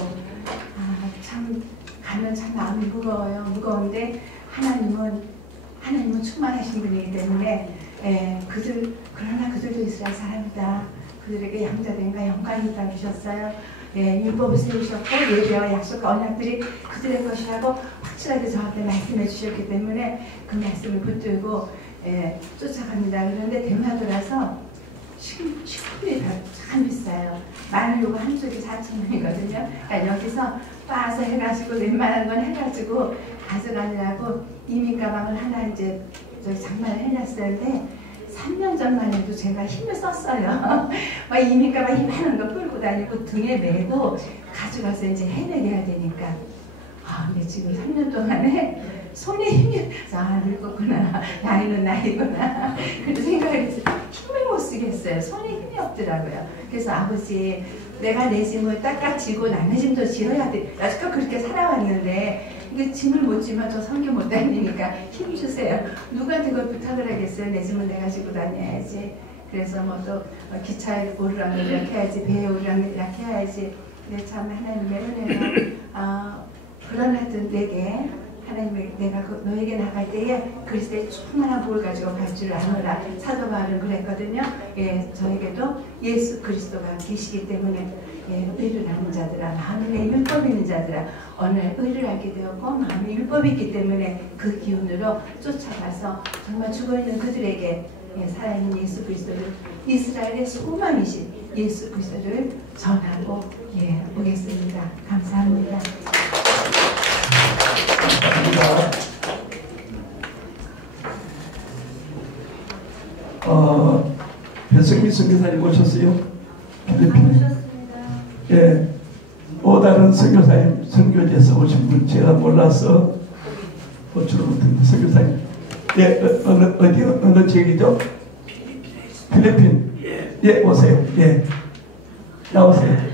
참 가면 참 마음이 무거워요. 무거운데 하나님은 충만하신 분이기 때문에 그러나 그들도 이스라엘 사람이다. 그들에게 양자됨과 영광이 있다고 주셨어요. 율법을 세우셨고 예배와 약속과 언약들이 그들의 것이라고 확실하게 저한테 말씀해 주셨기 때문에 그 말씀을 붙들고 쫓아갑니다. 그런데 대마도라서 식품이 참 비싸요. 마늘 요거 한 쪽이 4,000원이거든요. 그러니까 여기서 빠서 해가지고 웬만한 건 해가지고 가져가느라고 이민 가방을 하나 이제 장만을 해놨었는데 3년 전만 해도 제가 힘을 썼어요. 막 이민 가방 이만한 거 끌고 다니고 등에 메고 가져가서 이제 해내야 되니까. 근데 지금 3년 동안에 손에 힘이 늙었구나. 나이는 나이구나. 그런 생각을 해서 힘을 못 쓰겠어요. 손에 힘이 없더라고요. 그래서 아버지 내가 내 짐을 닦아 지고 남의 짐도 지어야 돼. 여지껏 그렇게 살아왔는데 이게 짐을 못 지면 저 선교 못 다니니까 힘 주세요. 누구한테 그걸 부탁을 하겠어요. 내 짐을 내가 지고 다녀야지. 그래서 뭐 또 기차에 오르라면 이렇게 해야지. 배에 오르라면 이렇게 해야지. 근데 참 하나님의 은혜로 그런 하여튼 내게 하나님의 내가 너에게 나갈 때에 그리스도의 충만한 복을 가지고 갈 줄 아노라. 사도 바울은 그랬거든요. 저에게도 예수 그리스도가 계시기 때문에 의를 하는 자들아 마음에 율법이 있는 자들아 오늘 의를 알게 되었고 마음에 율법이 있기 때문에 그 기운으로 쫓아가서 정말 죽어있는 그들에게 살아있는 예수 그리스도를 이스라엘의 소망이신 예수 그리스도를 전하고 오겠습니다. 감사합니다. 배성미 선교사님 오셨어요? 필리핀. 다른 선교사님 선교지에서 오신 분 제가 몰라서 어쩌고 못했는데 선교사님. 어느 지역이죠? 필리핀. 오세요. 나오세요.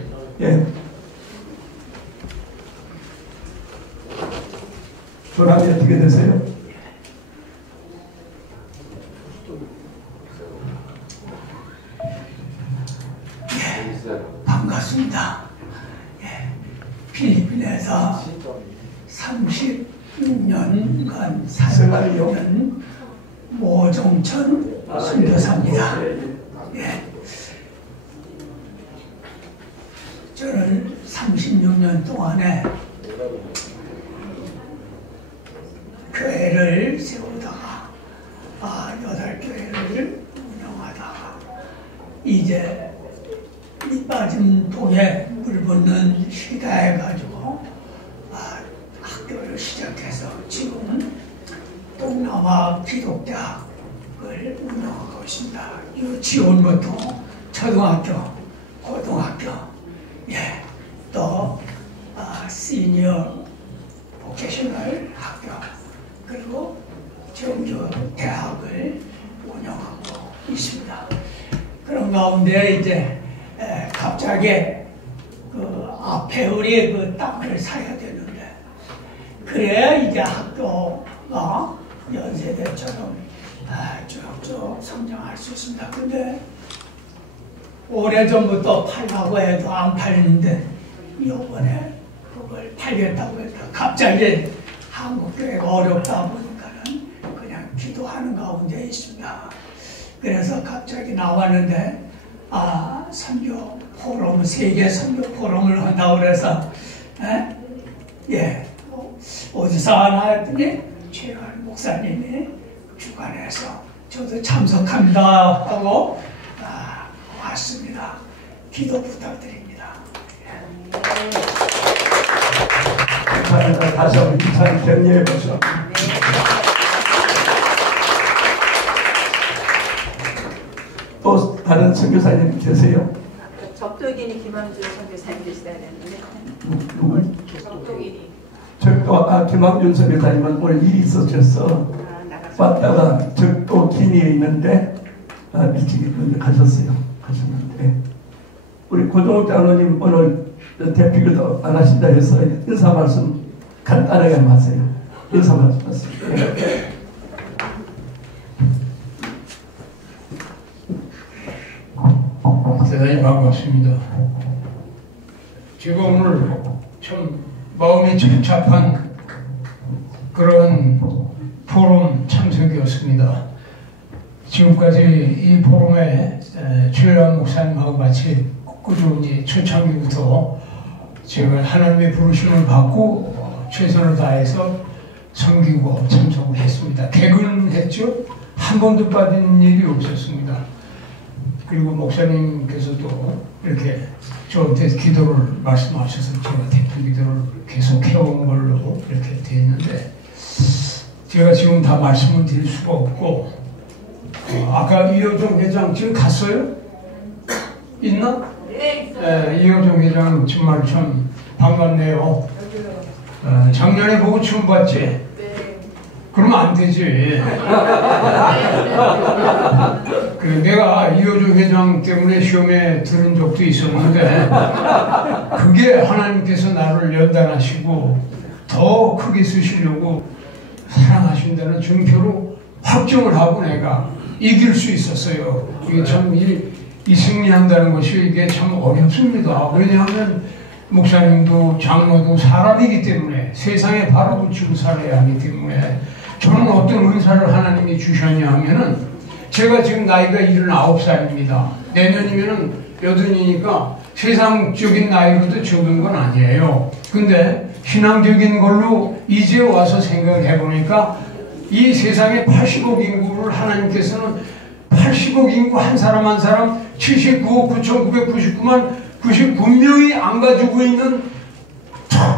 조남이 어떻게 되세요? 반갑습니다. 필리핀에서 36년간 살아있는 모종천 선교사입니다. 저는 36년 동안에 교회를 세우다가 8교회를 운영하다가 이제 밑빠진 독에 물 붓는 시기다 해가지고 학교를 시작해서 지금은 동남아 기독대학을 운영하고 있습니다. 유치원부터 초등학교, 고등학교, 또 시니어 보케셔널 학교 그리고 정규 대학을 운영하고 있습니다. 그런 가운데 이제 갑자기 그 앞에 우리 그 땅을 사야 되는데 그래야 이제 학교가 연세대처럼 쭉쭉 성장할 수 있습니다. 근데 오래전부터 팔라고 해도 안 팔리는데 이번에 그걸 팔겠다고 해서 갑자기 한국교회가 어렵다 보니까는 그냥 기도하는 가운데 있습니다. 그래서 갑자기 나왔는데 선교 포럼, 세계 선교 포럼을 한다고 그래서 어디서 하나 했더니 최현 목사님이 주관해서 저도 참석합니다 하고 왔습니다. 기도 부탁드립니다. 감사합니다. 다시 한번 인사를 격려해 보시죠. 다른 선교사님 계세요? 적도기니 김항준 선교사님 계시다 그랬는데. 누구? 적도기니. 김학준 선교사님은 오늘 일이 있으셔서 왔다가 적도 기니에 있는데 일찍 가셨어요. 가셨는데 우리 고종욱 장로님 오늘 대피기도 안 하신다 해서 인사 말씀 간단하게 하세요. 인사 말씀 하세요. 대단히 반갑습니다. 제가 오늘 참 마음이 착잡한 그런 포럼 참석이었습니다. 지금까지 이 포럼에 최유한 목사님하고 같이 꾸준히 초창기부터 제가 하나님의 부르심을 받고 최선을 다해서 섬기고 참석을 했습니다. 개근했죠? 한 번도 빠진 일이 없었습니다. 그리고 목사님께서도 이렇게 저한테 기도를 말씀하셔서 제가 대표 기도를 계속 해온 걸로 이렇게 되었는데 제가 지금 다 말씀을 드릴 수가 없고 아까 이효정 회장 지금 갔어요? 있나? 네, 이효정 회장 정말 참 반갑네요. 작년에 보고 처음 봤지? 네. 그러면 안 되지. 내가 이효정 회장 때문에 시험에 들은 적도 있었는데 그게 하나님께서 나를 연단하시고 더 크게 쓰시려고 사랑하신다는 증표로 확정을 하고 내가 이길 수 있었어요. 이게 참 이 승리한다는 것이 이게 참 어렵습니다. 왜냐하면 목사님도 장로도 사람이기 때문에 세상에 바로 붙이고 살아야 하기 때문에 저는 어떤 은사를 하나님이 주셨냐 하면은 제가 지금 나이가 79살입니다. 내년이면은 80이니까 세상적인 나이로도 적은 건 아니에요. 근데 신앙적인 걸로 이제 와서 생각해 보니까 이 세상에 80억 인구를 하나님께서는 80억 인구 한 사람 한 사람 79억 9,999만 99명이 안 가지고 있는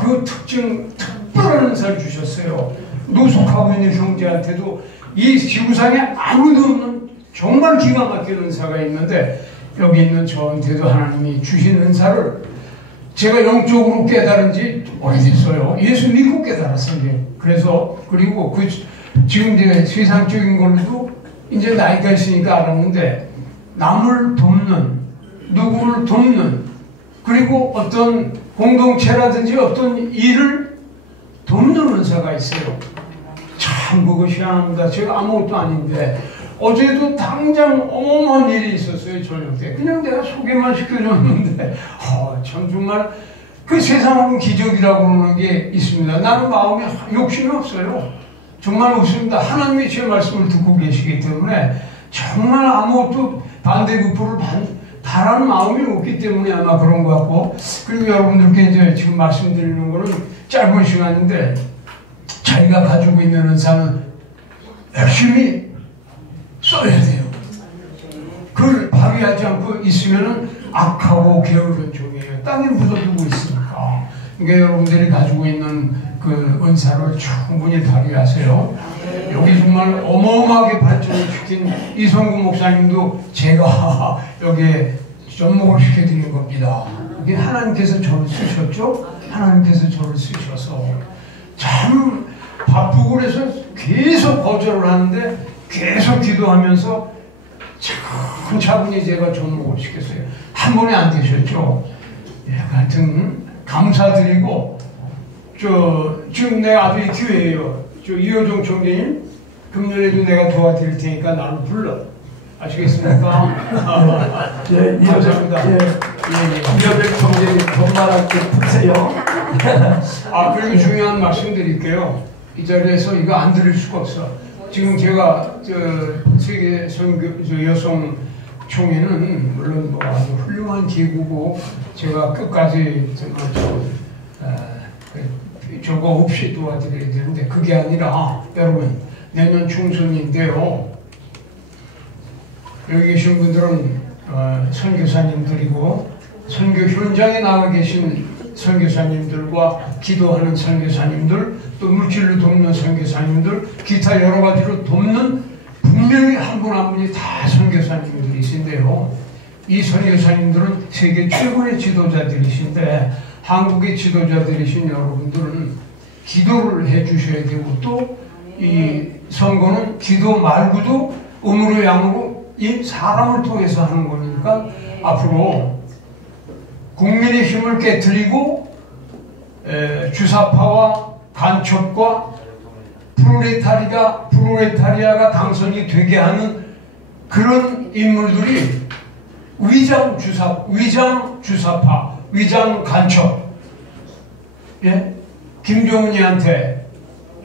그 특별한 은사를 주셨어요. 노숙하고 있는 형제한테도 이 지구상에 아무도 없는 정말 기가 막힌 은사가 있는데 여기 있는 저한테도 하나님이 주신 은사를 제가 영적으로 깨달은 지 오래됐어요. 예수 믿고 깨달았어요. 그래서 그리고 지금 이제 세상적인 걸로도 이제 나이가 있으니까 알았는데 남을 돕는 누구를 돕는 그리고 어떤 공동체라든지 어떤 일을 돕는 은사가 있어요. 참 그것이 합니다. 제가 아무것도 아닌데 어제도 당장 어마어마한 일이 있었어요. 저녁 때 그냥 내가 소개만 시켜줬는데 참 정말 그 세상은 기적이라고 그러는 게 있습니다. 나는 마음에 욕심이 없어요. 정말 없습니다. 하나님이 제 말씀을 듣고 계시기 때문에 정말 아무것도 반대급부를 바라는 마음이 없기 때문에 아마 그런 것 같고 그리고 여러분들께 이제 지금 말씀드리는 거는 짧은 시간인데 자기가 가지고 있는 은사는 열심히 써야 돼요. 그걸 발휘하지 않고 있으면은 악하고 게으른 종이에요. 땅에 묻어두고 있으니까. 그러니까 여러분들이 가지고 있는 그 은사를 충분히 발휘하세요. 여기 정말 어마어마하게 발전을 시킨 이성구 목사님도 제가 여기에 접목을 시켜드린 겁니다. 이게 하나님께서 저를 쓰셨죠? 하나님께서 저를 쓰셔서 참 바쁘고 그래서 계속 거절을 하는데 계속 기도하면서 차근차근히 제가 접목을 시켰어요. 한 번에 안 되셨죠? 하여튼 감사드리고 지금 내가 아주 이 기회예요. 이효정 총재님 금년에도 내가 도와드릴 테니까 나를 불러. 아시겠습니까? 감사합니다. 이효정 총재님 돈 말할게 푸세요. 그리고 중요한 말씀 드릴게요. 이 자리에서 이거 안 드릴 수가 없어. 지금 제가 세계 선교 여성 총회는 물론 뭐 아주 훌륭한 기구고 제가 끝까지 정말 저거 없이 도와드려야 되는데 그게 아니라 여러분 내년 총선인데요. 여기 계신 분들은 선교사님들이고 선교 현장에 나가 계신 선교사님들과 기도하는 선교사님들 또 물질로 돕는 선교사님들 기타 여러 가지로 돕는 분명히 한 분 한 분이 다 선교사님들이신데요. 이 선교사님들은 세계 최고의 지도자들이신데 한국의 지도자들이신 여러분들은 기도를 해 주셔야 되고 또 이 선거는 기도 말고도 음으로 양으로 이 사람을 통해서 하는 거니까 앞으로 국민의 힘을 깨뜨리고 주사파와 간첩과 프롤레타리아가 당선이 되게 하는 그런 인물들이 위장 주사파, 위장 간첩, 예? 김정은이한테,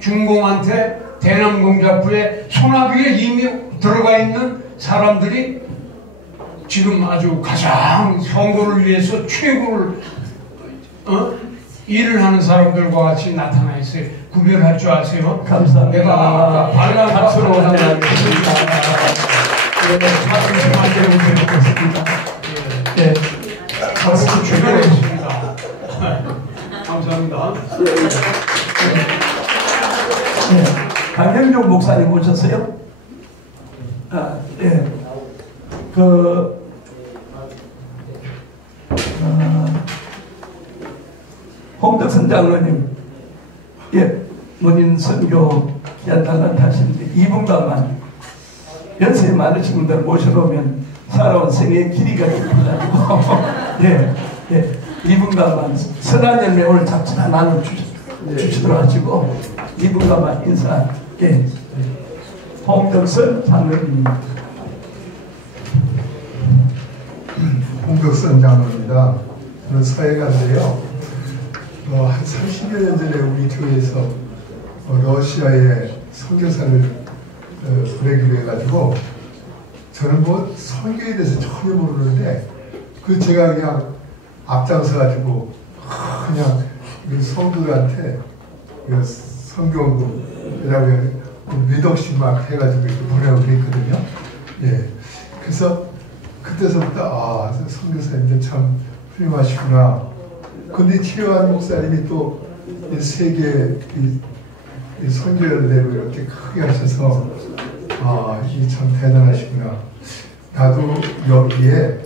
중공한테, 대남공작부에 소나기에 이미 들어가 있는 사람들이 지금 아주 가장 선거를 위해서 최고를 일을 하는 사람들과 같이 나타나 있어요. 구별할 줄 아세요? 감사합니다. 내가 아까 발랄 박수로 환영하겠습니다. 말씀 좀 만들어 드리겠습니다. 네, 박수 주변했습니다. 감사합니다. 네, 강영종 목사님 오셨어요? 아, 예. 홍덕선 장로님, 예, 문인 선교 연단을 하시는데 2분간만 연세 많으신 분들 모셔놓으면 살아온 생애의 길이가 있어가지고 예, 2분간만 선한 열매 오늘 잡지나 나눠 주시도록 하시고 2분간만 인사. 예, 홍덕선 장로님입니다. 홍덕선 장로입니다. 저는 사회가인데요. 한 30여 년 전에 우리 교회에서 러시아에 선교사를 보내기로 해가지고 저는 뭐 선교에 대해서 전혀 모르는데 제가 그냥 앞장서가지고 그냥 성도들한테 선교원금이라고 리더십 막 해가지고 이렇게 보내고 그랬거든요. 예. 그래서 그때서부터 선교사님들 참 훌륭하시구나. 근데 최요한 목사님이 또 세계 선교연대로 이렇게 크게 하셔서 이게 참 대단하시구나. 나도 여기에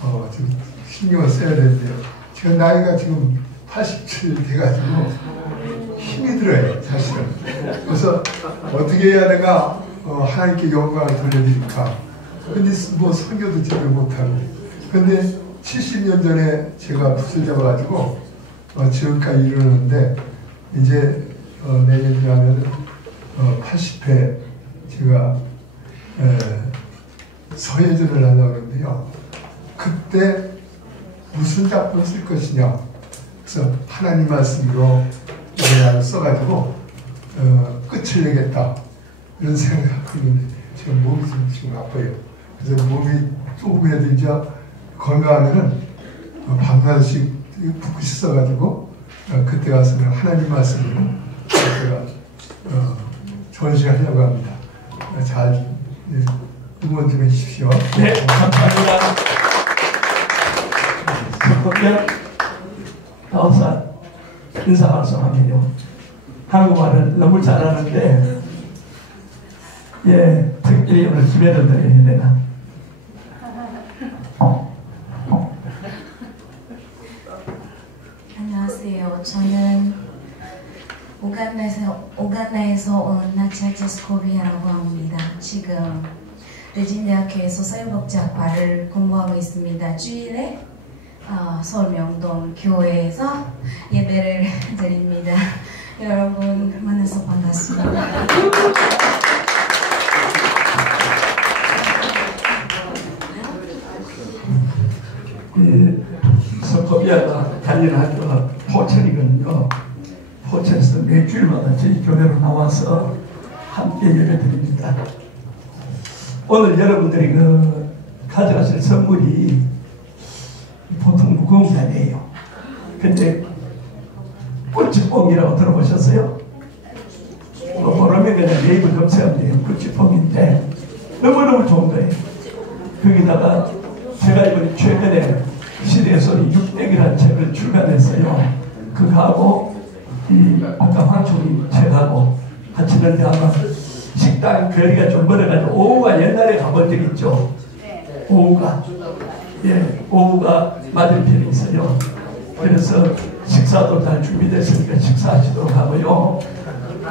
좀 신경을 써야 되는데요. 제가 나이가 지금 87 돼가지고 힘이 들어요, 사실은. 그래서 어떻게 해야 내가 하나님께 영광을 돌려드릴까. 근데 뭐 선교도 제대로 못하고. 근데 70년 전에 제가 붓을 잡아가지고 지금까지 이루는데 이제 내년에 하면 80회 제가 서예전을 하려고 하는데요. 그때 무슨 작품을 쓸 것이냐. 그래서 하나님 말씀으로 노래를 써가지고 끝을 내겠다. 이런 생각하고 있는데 지금 몸이 지금 아파요. 그래서 몸이 조금이라도 이제 건강하면은 밤낮씩 붓고 씻어가지고 그때 가서는 하나님 말씀으로 제가 전시하려고 합니다. 잘 응원 좀 해주십시오. 네, 감사합니다. 그러면 다음사 인사 말씀하면요. 한국말을 너무 잘하는데 예, 특별히 오늘 기회를 드려야 되나. 안녕하세요. 저는 우간다에서 온 나차 제스코비아라고 합니다. 지금 대진대학교에서 사회복지학과를 공부하고 있습니다. 주일에 서울 명동 교회에서 예배를 드립니다. 여러분 만나서 반갑습니다. 스코비아가 다니는 학교가 포천이거든요. 포천에서 매주일마다 저희 교회로 나와서 함께 예배드립니다. 오늘 여러분들이 가져가실 선물이 보통 무거운 게 아니에요. 근데 꿀치뽕이라고 들어보셨어요? 모르면 그냥 네이버 검색하면 돼요. 꿀치뽕인데 너무너무 좋은 거예요. 거기다가 제가 이번에 최근에 시대에서 육백이라는 책을 출간했어요. 그거하고 이 아까 황총이 책하고 같이 는데 아마 식당 거리가 좀 멀어가지고 오후가 옛날에 가본 적 있죠? 오후가. 예, 오후가 맞은편에 있어요. 그래서 식사도 잘 준비됐으니까 식사하시도록 하고요.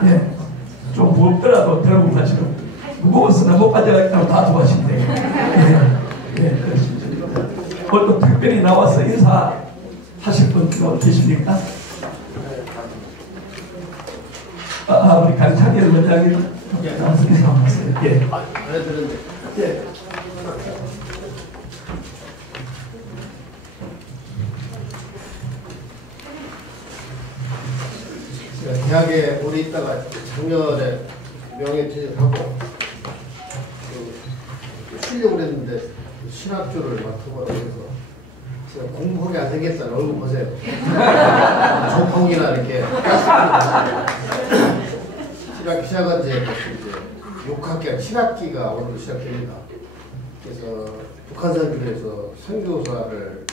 예, 좀 무겁더라도 들고 가시고 무거웠으나 못 가져가니까 다 좋아하신대요. 예, 그렇습니다. 오늘 또 특별히 나와서 인사하실 분 계십니까? 우리 강창일 원장님 나와서 인사하세요. 예. 예. 대학에 오래 있다가 작년에 명예퇴직하고 쉬려고 했는데 신학교를 맡아보라고 해서 제가 공부하게 안 생겼잖아요. 얼굴 보세요. 조펑이나 이렇게 신학교 시작한 지 이제 6학기, 7학기가 오늘 시작됩니다. 그래서 북한선교에서 선교사를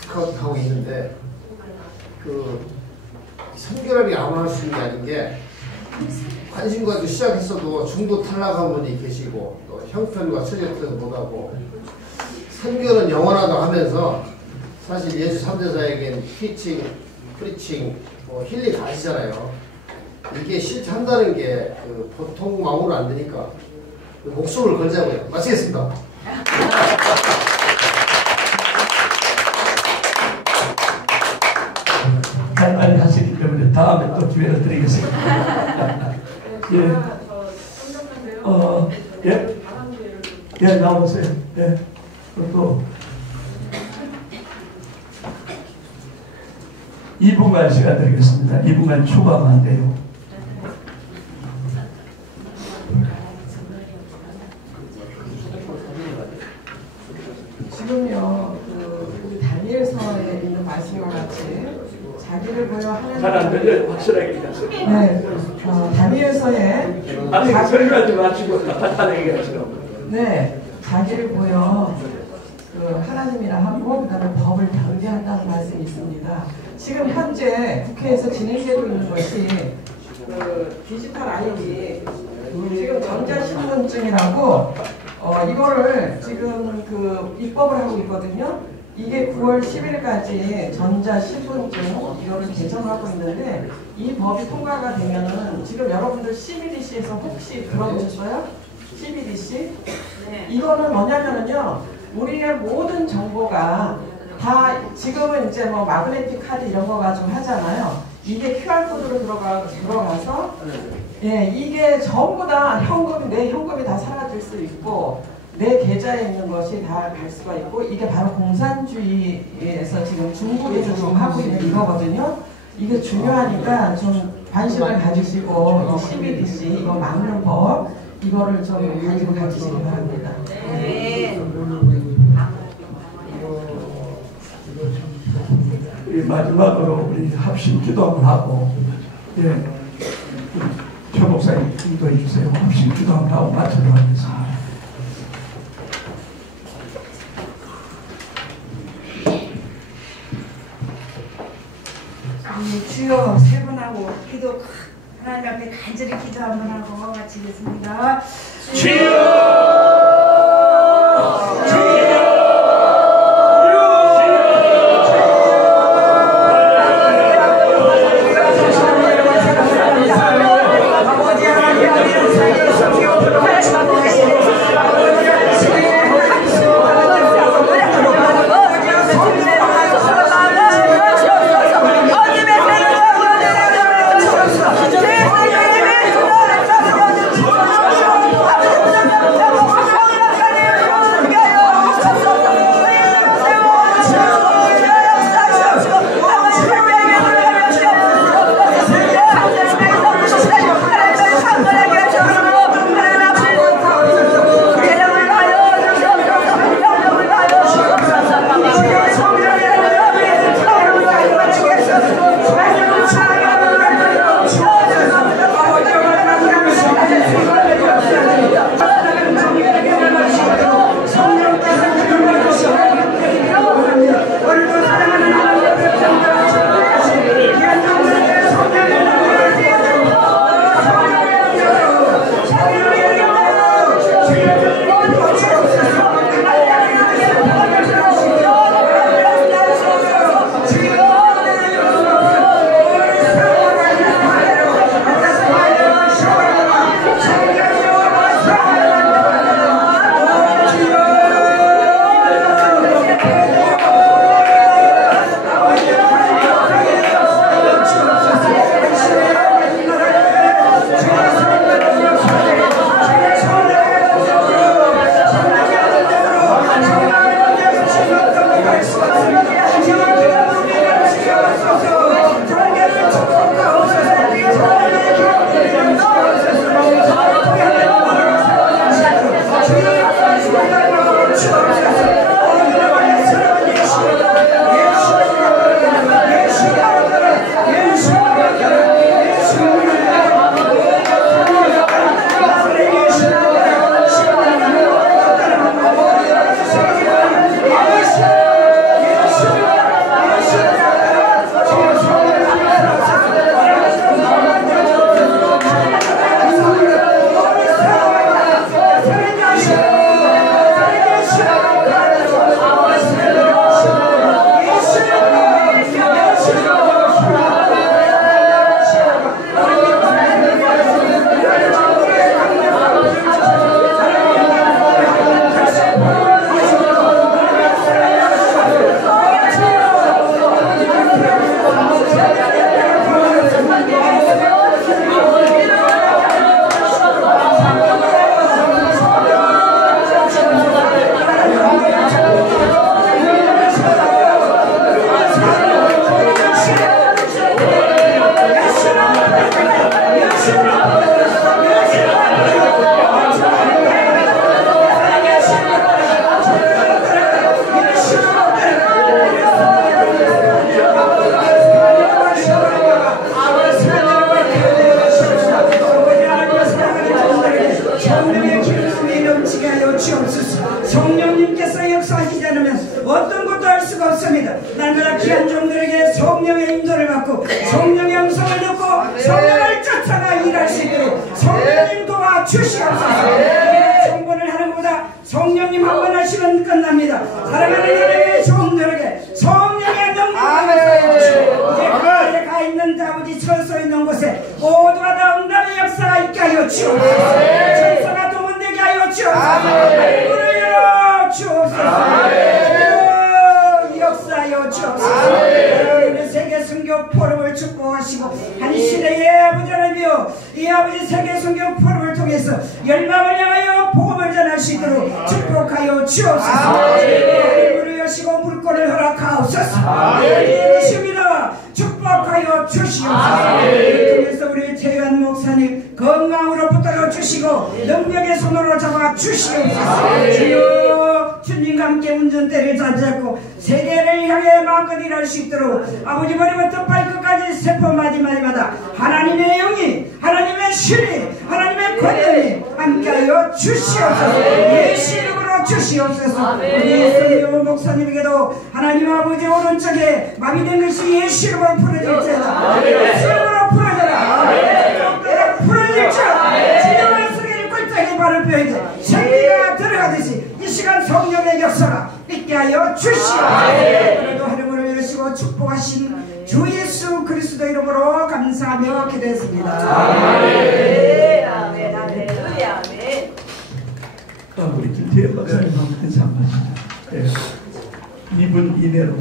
스카우트하고 있는데 선교라는 게 아무나 할 수 있는 게 아닌 게 관심 가지고 시작했어도 중도 탈락한 분이 계시고 또 형편과 처지에서 못하고 선교는 영원하다 하면서 사실 예수 3대사에겐 티칭, 프리칭, 힐링 다 하시잖아요. 이게 실제 한다는 게 보통 마음으로 안 되니까 목숨을 걸자고요. 마치겠습니다. 간단히 하시기 때문에 다음에 또 기회를 드리겠습니다. 예. 예, 나오세요. 예. 또 2분간 시간 드리겠습니다. 2분간 추가하면 안 돼요. 지금요, 우리 다니엘서에 있는 말씀과 같이 자기를 보여 하나님. 잘 안 들려요. 확실하게 얘기하세요. 네, 다니엘서에 아니 설교하지 마시고 간단하게 얘기하시라고. 네, 자기를 보여 하나님이라 하고 그다음에 법을 경계한다는 말씀이 있습니다. 지금 현재 국회에서 진행되고 있는 것이 디지털 아이디 지금 전자신분증이라고 이거를 지금 입법을 하고 있거든요. 이게 9월 10일까지 전자신분증 이거를 개정하고 있는데 이 법이 통과가 되면은 지금 여러분들 CBDC에서 혹시 들어보셨어요? CBDC? 네. 이거는 뭐냐면은요, 우리의 모든 정보가 다 지금은 이제 뭐 마그네틱 카드 이런 거 가지고 하잖아요. 이게 QR코드로 들어가서 예, 이게 전부 다 내 현금이 다 사라질 수 있고 내 계좌에 있는 것이 다 갈 수가 있고 이게 바로 공산주의에서 지금 중국에서 지금 하고 있는 이거거든요. 이게 중요하니까 좀 관심을 가지시고 이 CBDC 이거 막는 법 이거를 좀 관심을 가지시기 바랍니다. 네. 마지막으로 우리 합심 기도 한번 하고, 예, 최 목사님 기도해 주세요. 합심 기도 한번 하고 마치도록 하겠습니다. 주여 세 번 하고 기도 하나님 앞에 간절히 기도 한번 하고 마치겠습니다. 주여! 수가 없습니다. 날마다 귀한 종들에게 성령의 인도를 받고 성령의 음성을 듣고 성령을 쫓아가 일할 수 있도록 성령님 도와주시옵소서. 성번을 하는 것보다 성령님 한 번 하시면 끝납니다. 사랑하는 하나님의 종들에게 성령의 능력을 주시고 이제 가까이에 가 있는 아버지 처서 있는 곳에 모두가 다 응답의 역사가 있게 하여 주옵소서. 천사가 동원되게 하여 주옵소서. 문을 열어 주옵소서. 역사하여 주옵소서. 여러분의 세계 선교 포럼을 축복하시고 한 시대의 아버지 하나님이여 이 아버지 세계 선교 포럼을 통해서 열방을 향하여 복음을 전할 수 있도록 축복하여 주옵소서. 물을 여시고 물권을 허락하옵소서. 예수입니다. 축복하여 주시옵소서. 통해서 우리 최유한 목사님 건강으로 붙들어 주시고 능력의 손으로 잡아 주시옵소서. 주여 주님과 함께 운전대를 잡고 세계를 향해 마음껏 일할 수 있도록 아버지 머리부터 발끝까지 세포 마디마디마다 하나님의 영이 하나님의 신이 하나님의 권능이 함께하여 주시옵소서. 예수 이름으로 주시옵소서. 우리 성령 목사님에게도 하나님 아버지 오른쪽에 마비된 것이 예수 이름으로 풀어질지어다. 예수 이름으로 풀어져라. 풀어질지어다. 지금은 쓰기를 꼴짝이 발을 펴야지 생기가 들어가듯이 이 시간 성령의 역사가 있게 하여 주시옵소서. 오늘도 하루를 여시고 축복하신 주 예수 그리스도 이름으로 감사하며 기도했습니다. 아멘. 아멘. 할렐루야. 아멘. 우리 김태현 박사님 한번 인사 한번 하시죠. 2분 이내로.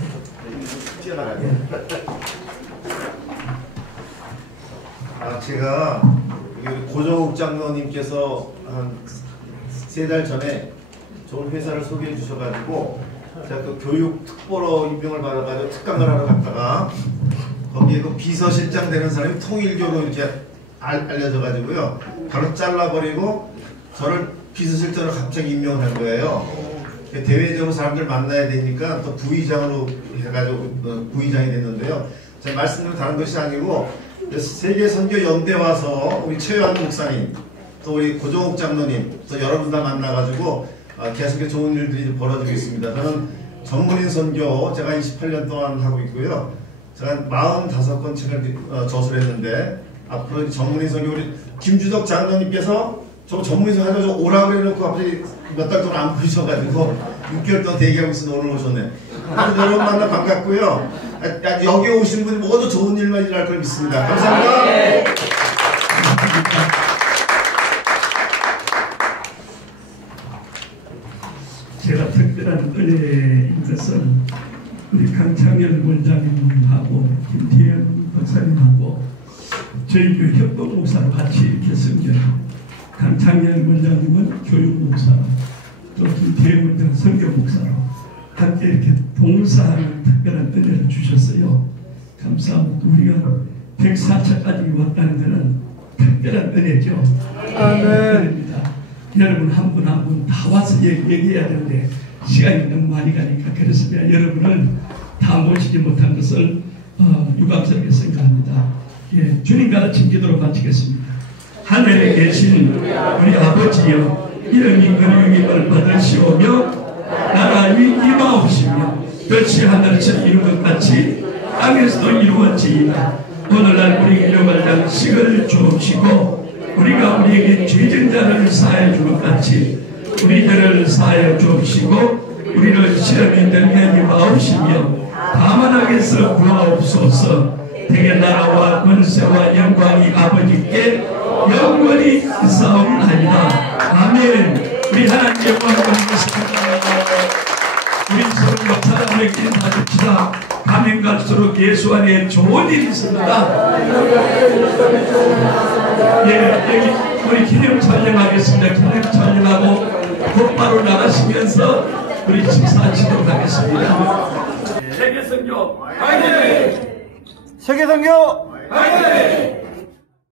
제가 고정욱 장로님께서 한 3달 전에 좋은 회사를 소개해 주셔가지고 제가 그 교육 특보로 임명을 받아가지고 특강을 하러 갔다가 거기에 그 비서실장 되는 사람이 통일교로 이제 알려져가지고요 바로 잘라버리고 저를 비서실장으로 갑자기 임명을 한 거예요. 대외적으로 사람들 만나야 되니까 또 부의장으로 해가지고 부의장이 됐는데요. 제가 말씀드린 다른 것이 아니고 세계선교연대 와서 우리 최유한 목사님 또 우리 고정욱 장로님 또 여러분 다 만나가지고 계속 좋은 일들이 벌어지고 있습니다. 저는 전문인 선교 제가 28년 동안 하고 있고요. 제가 45권 책을 저술했는데 앞으로 전문인 선교 우리 김주덕 장로님께서 저 전문인 선교 하셔서 오라고 해놓고 갑자기 몇 달 동안 안 보이셔가지고 6개월 동안 대기하고 있어서 오늘 오셨네. 여러분 만나 반갑고요. 여기 오신 분이 모두 좋은 일만 일할 걸 믿습니다. 감사합니다. 제가 특별한 은혜인 것은 우리 강창열 원장님하고 김태현 박사님하고 저희 교회 협동 목사로 같이 이렇게 섬겨요. 강창열 원장님은 교육 목사, 또 김태현 원장 선교 목사로 함께 이렇게 동사하는 특별한 은혜를 주셨어요. 감사합니다. 우리가 104차까지 왔다는 것은 특별한 은혜죠. 아멘. 여러분 한 분 한 분 다 와서 얘기해야 되는데 시간이 너무 많이 가니까 그렇습니다. 여러분을 다 모시지 못한 것을 유감스럽게 생각합니다. 예, 주님 가르친 기도로 마치겠습니다. 하늘에 계신 우리 아버지여 이름이 은혜임을 받으시오며 나라의 임하옵시며 뜻이 하늘에서 이룬 것 같이 땅에서도 이루어지이다. 오늘날 우리 일용할 양식을 주옵시고 우리가 우리에게 죄진 자를 사하여 준 것 같이 우리들을 사하여 주옵시고 우리를 시험에 들게 마옵시며 다만 악에서 구하옵소서. 대개 나라와 권세와 영광이 아버지께 영원히 있사옵나이다. 아멘. 우리 하나님 영광을 받으십니다. 우리 서로 사람에게 인사합시다. 가면 갈수록 예수 안에 좋은 일이 있습니다. 예, 여기 우리 기념 촬영하겠습니다. 기념 촬영하고 곧바로 나가시면서 우리 식사하시도록 하겠습니다. 세계선교 화이팅! 세계선교 화이팅!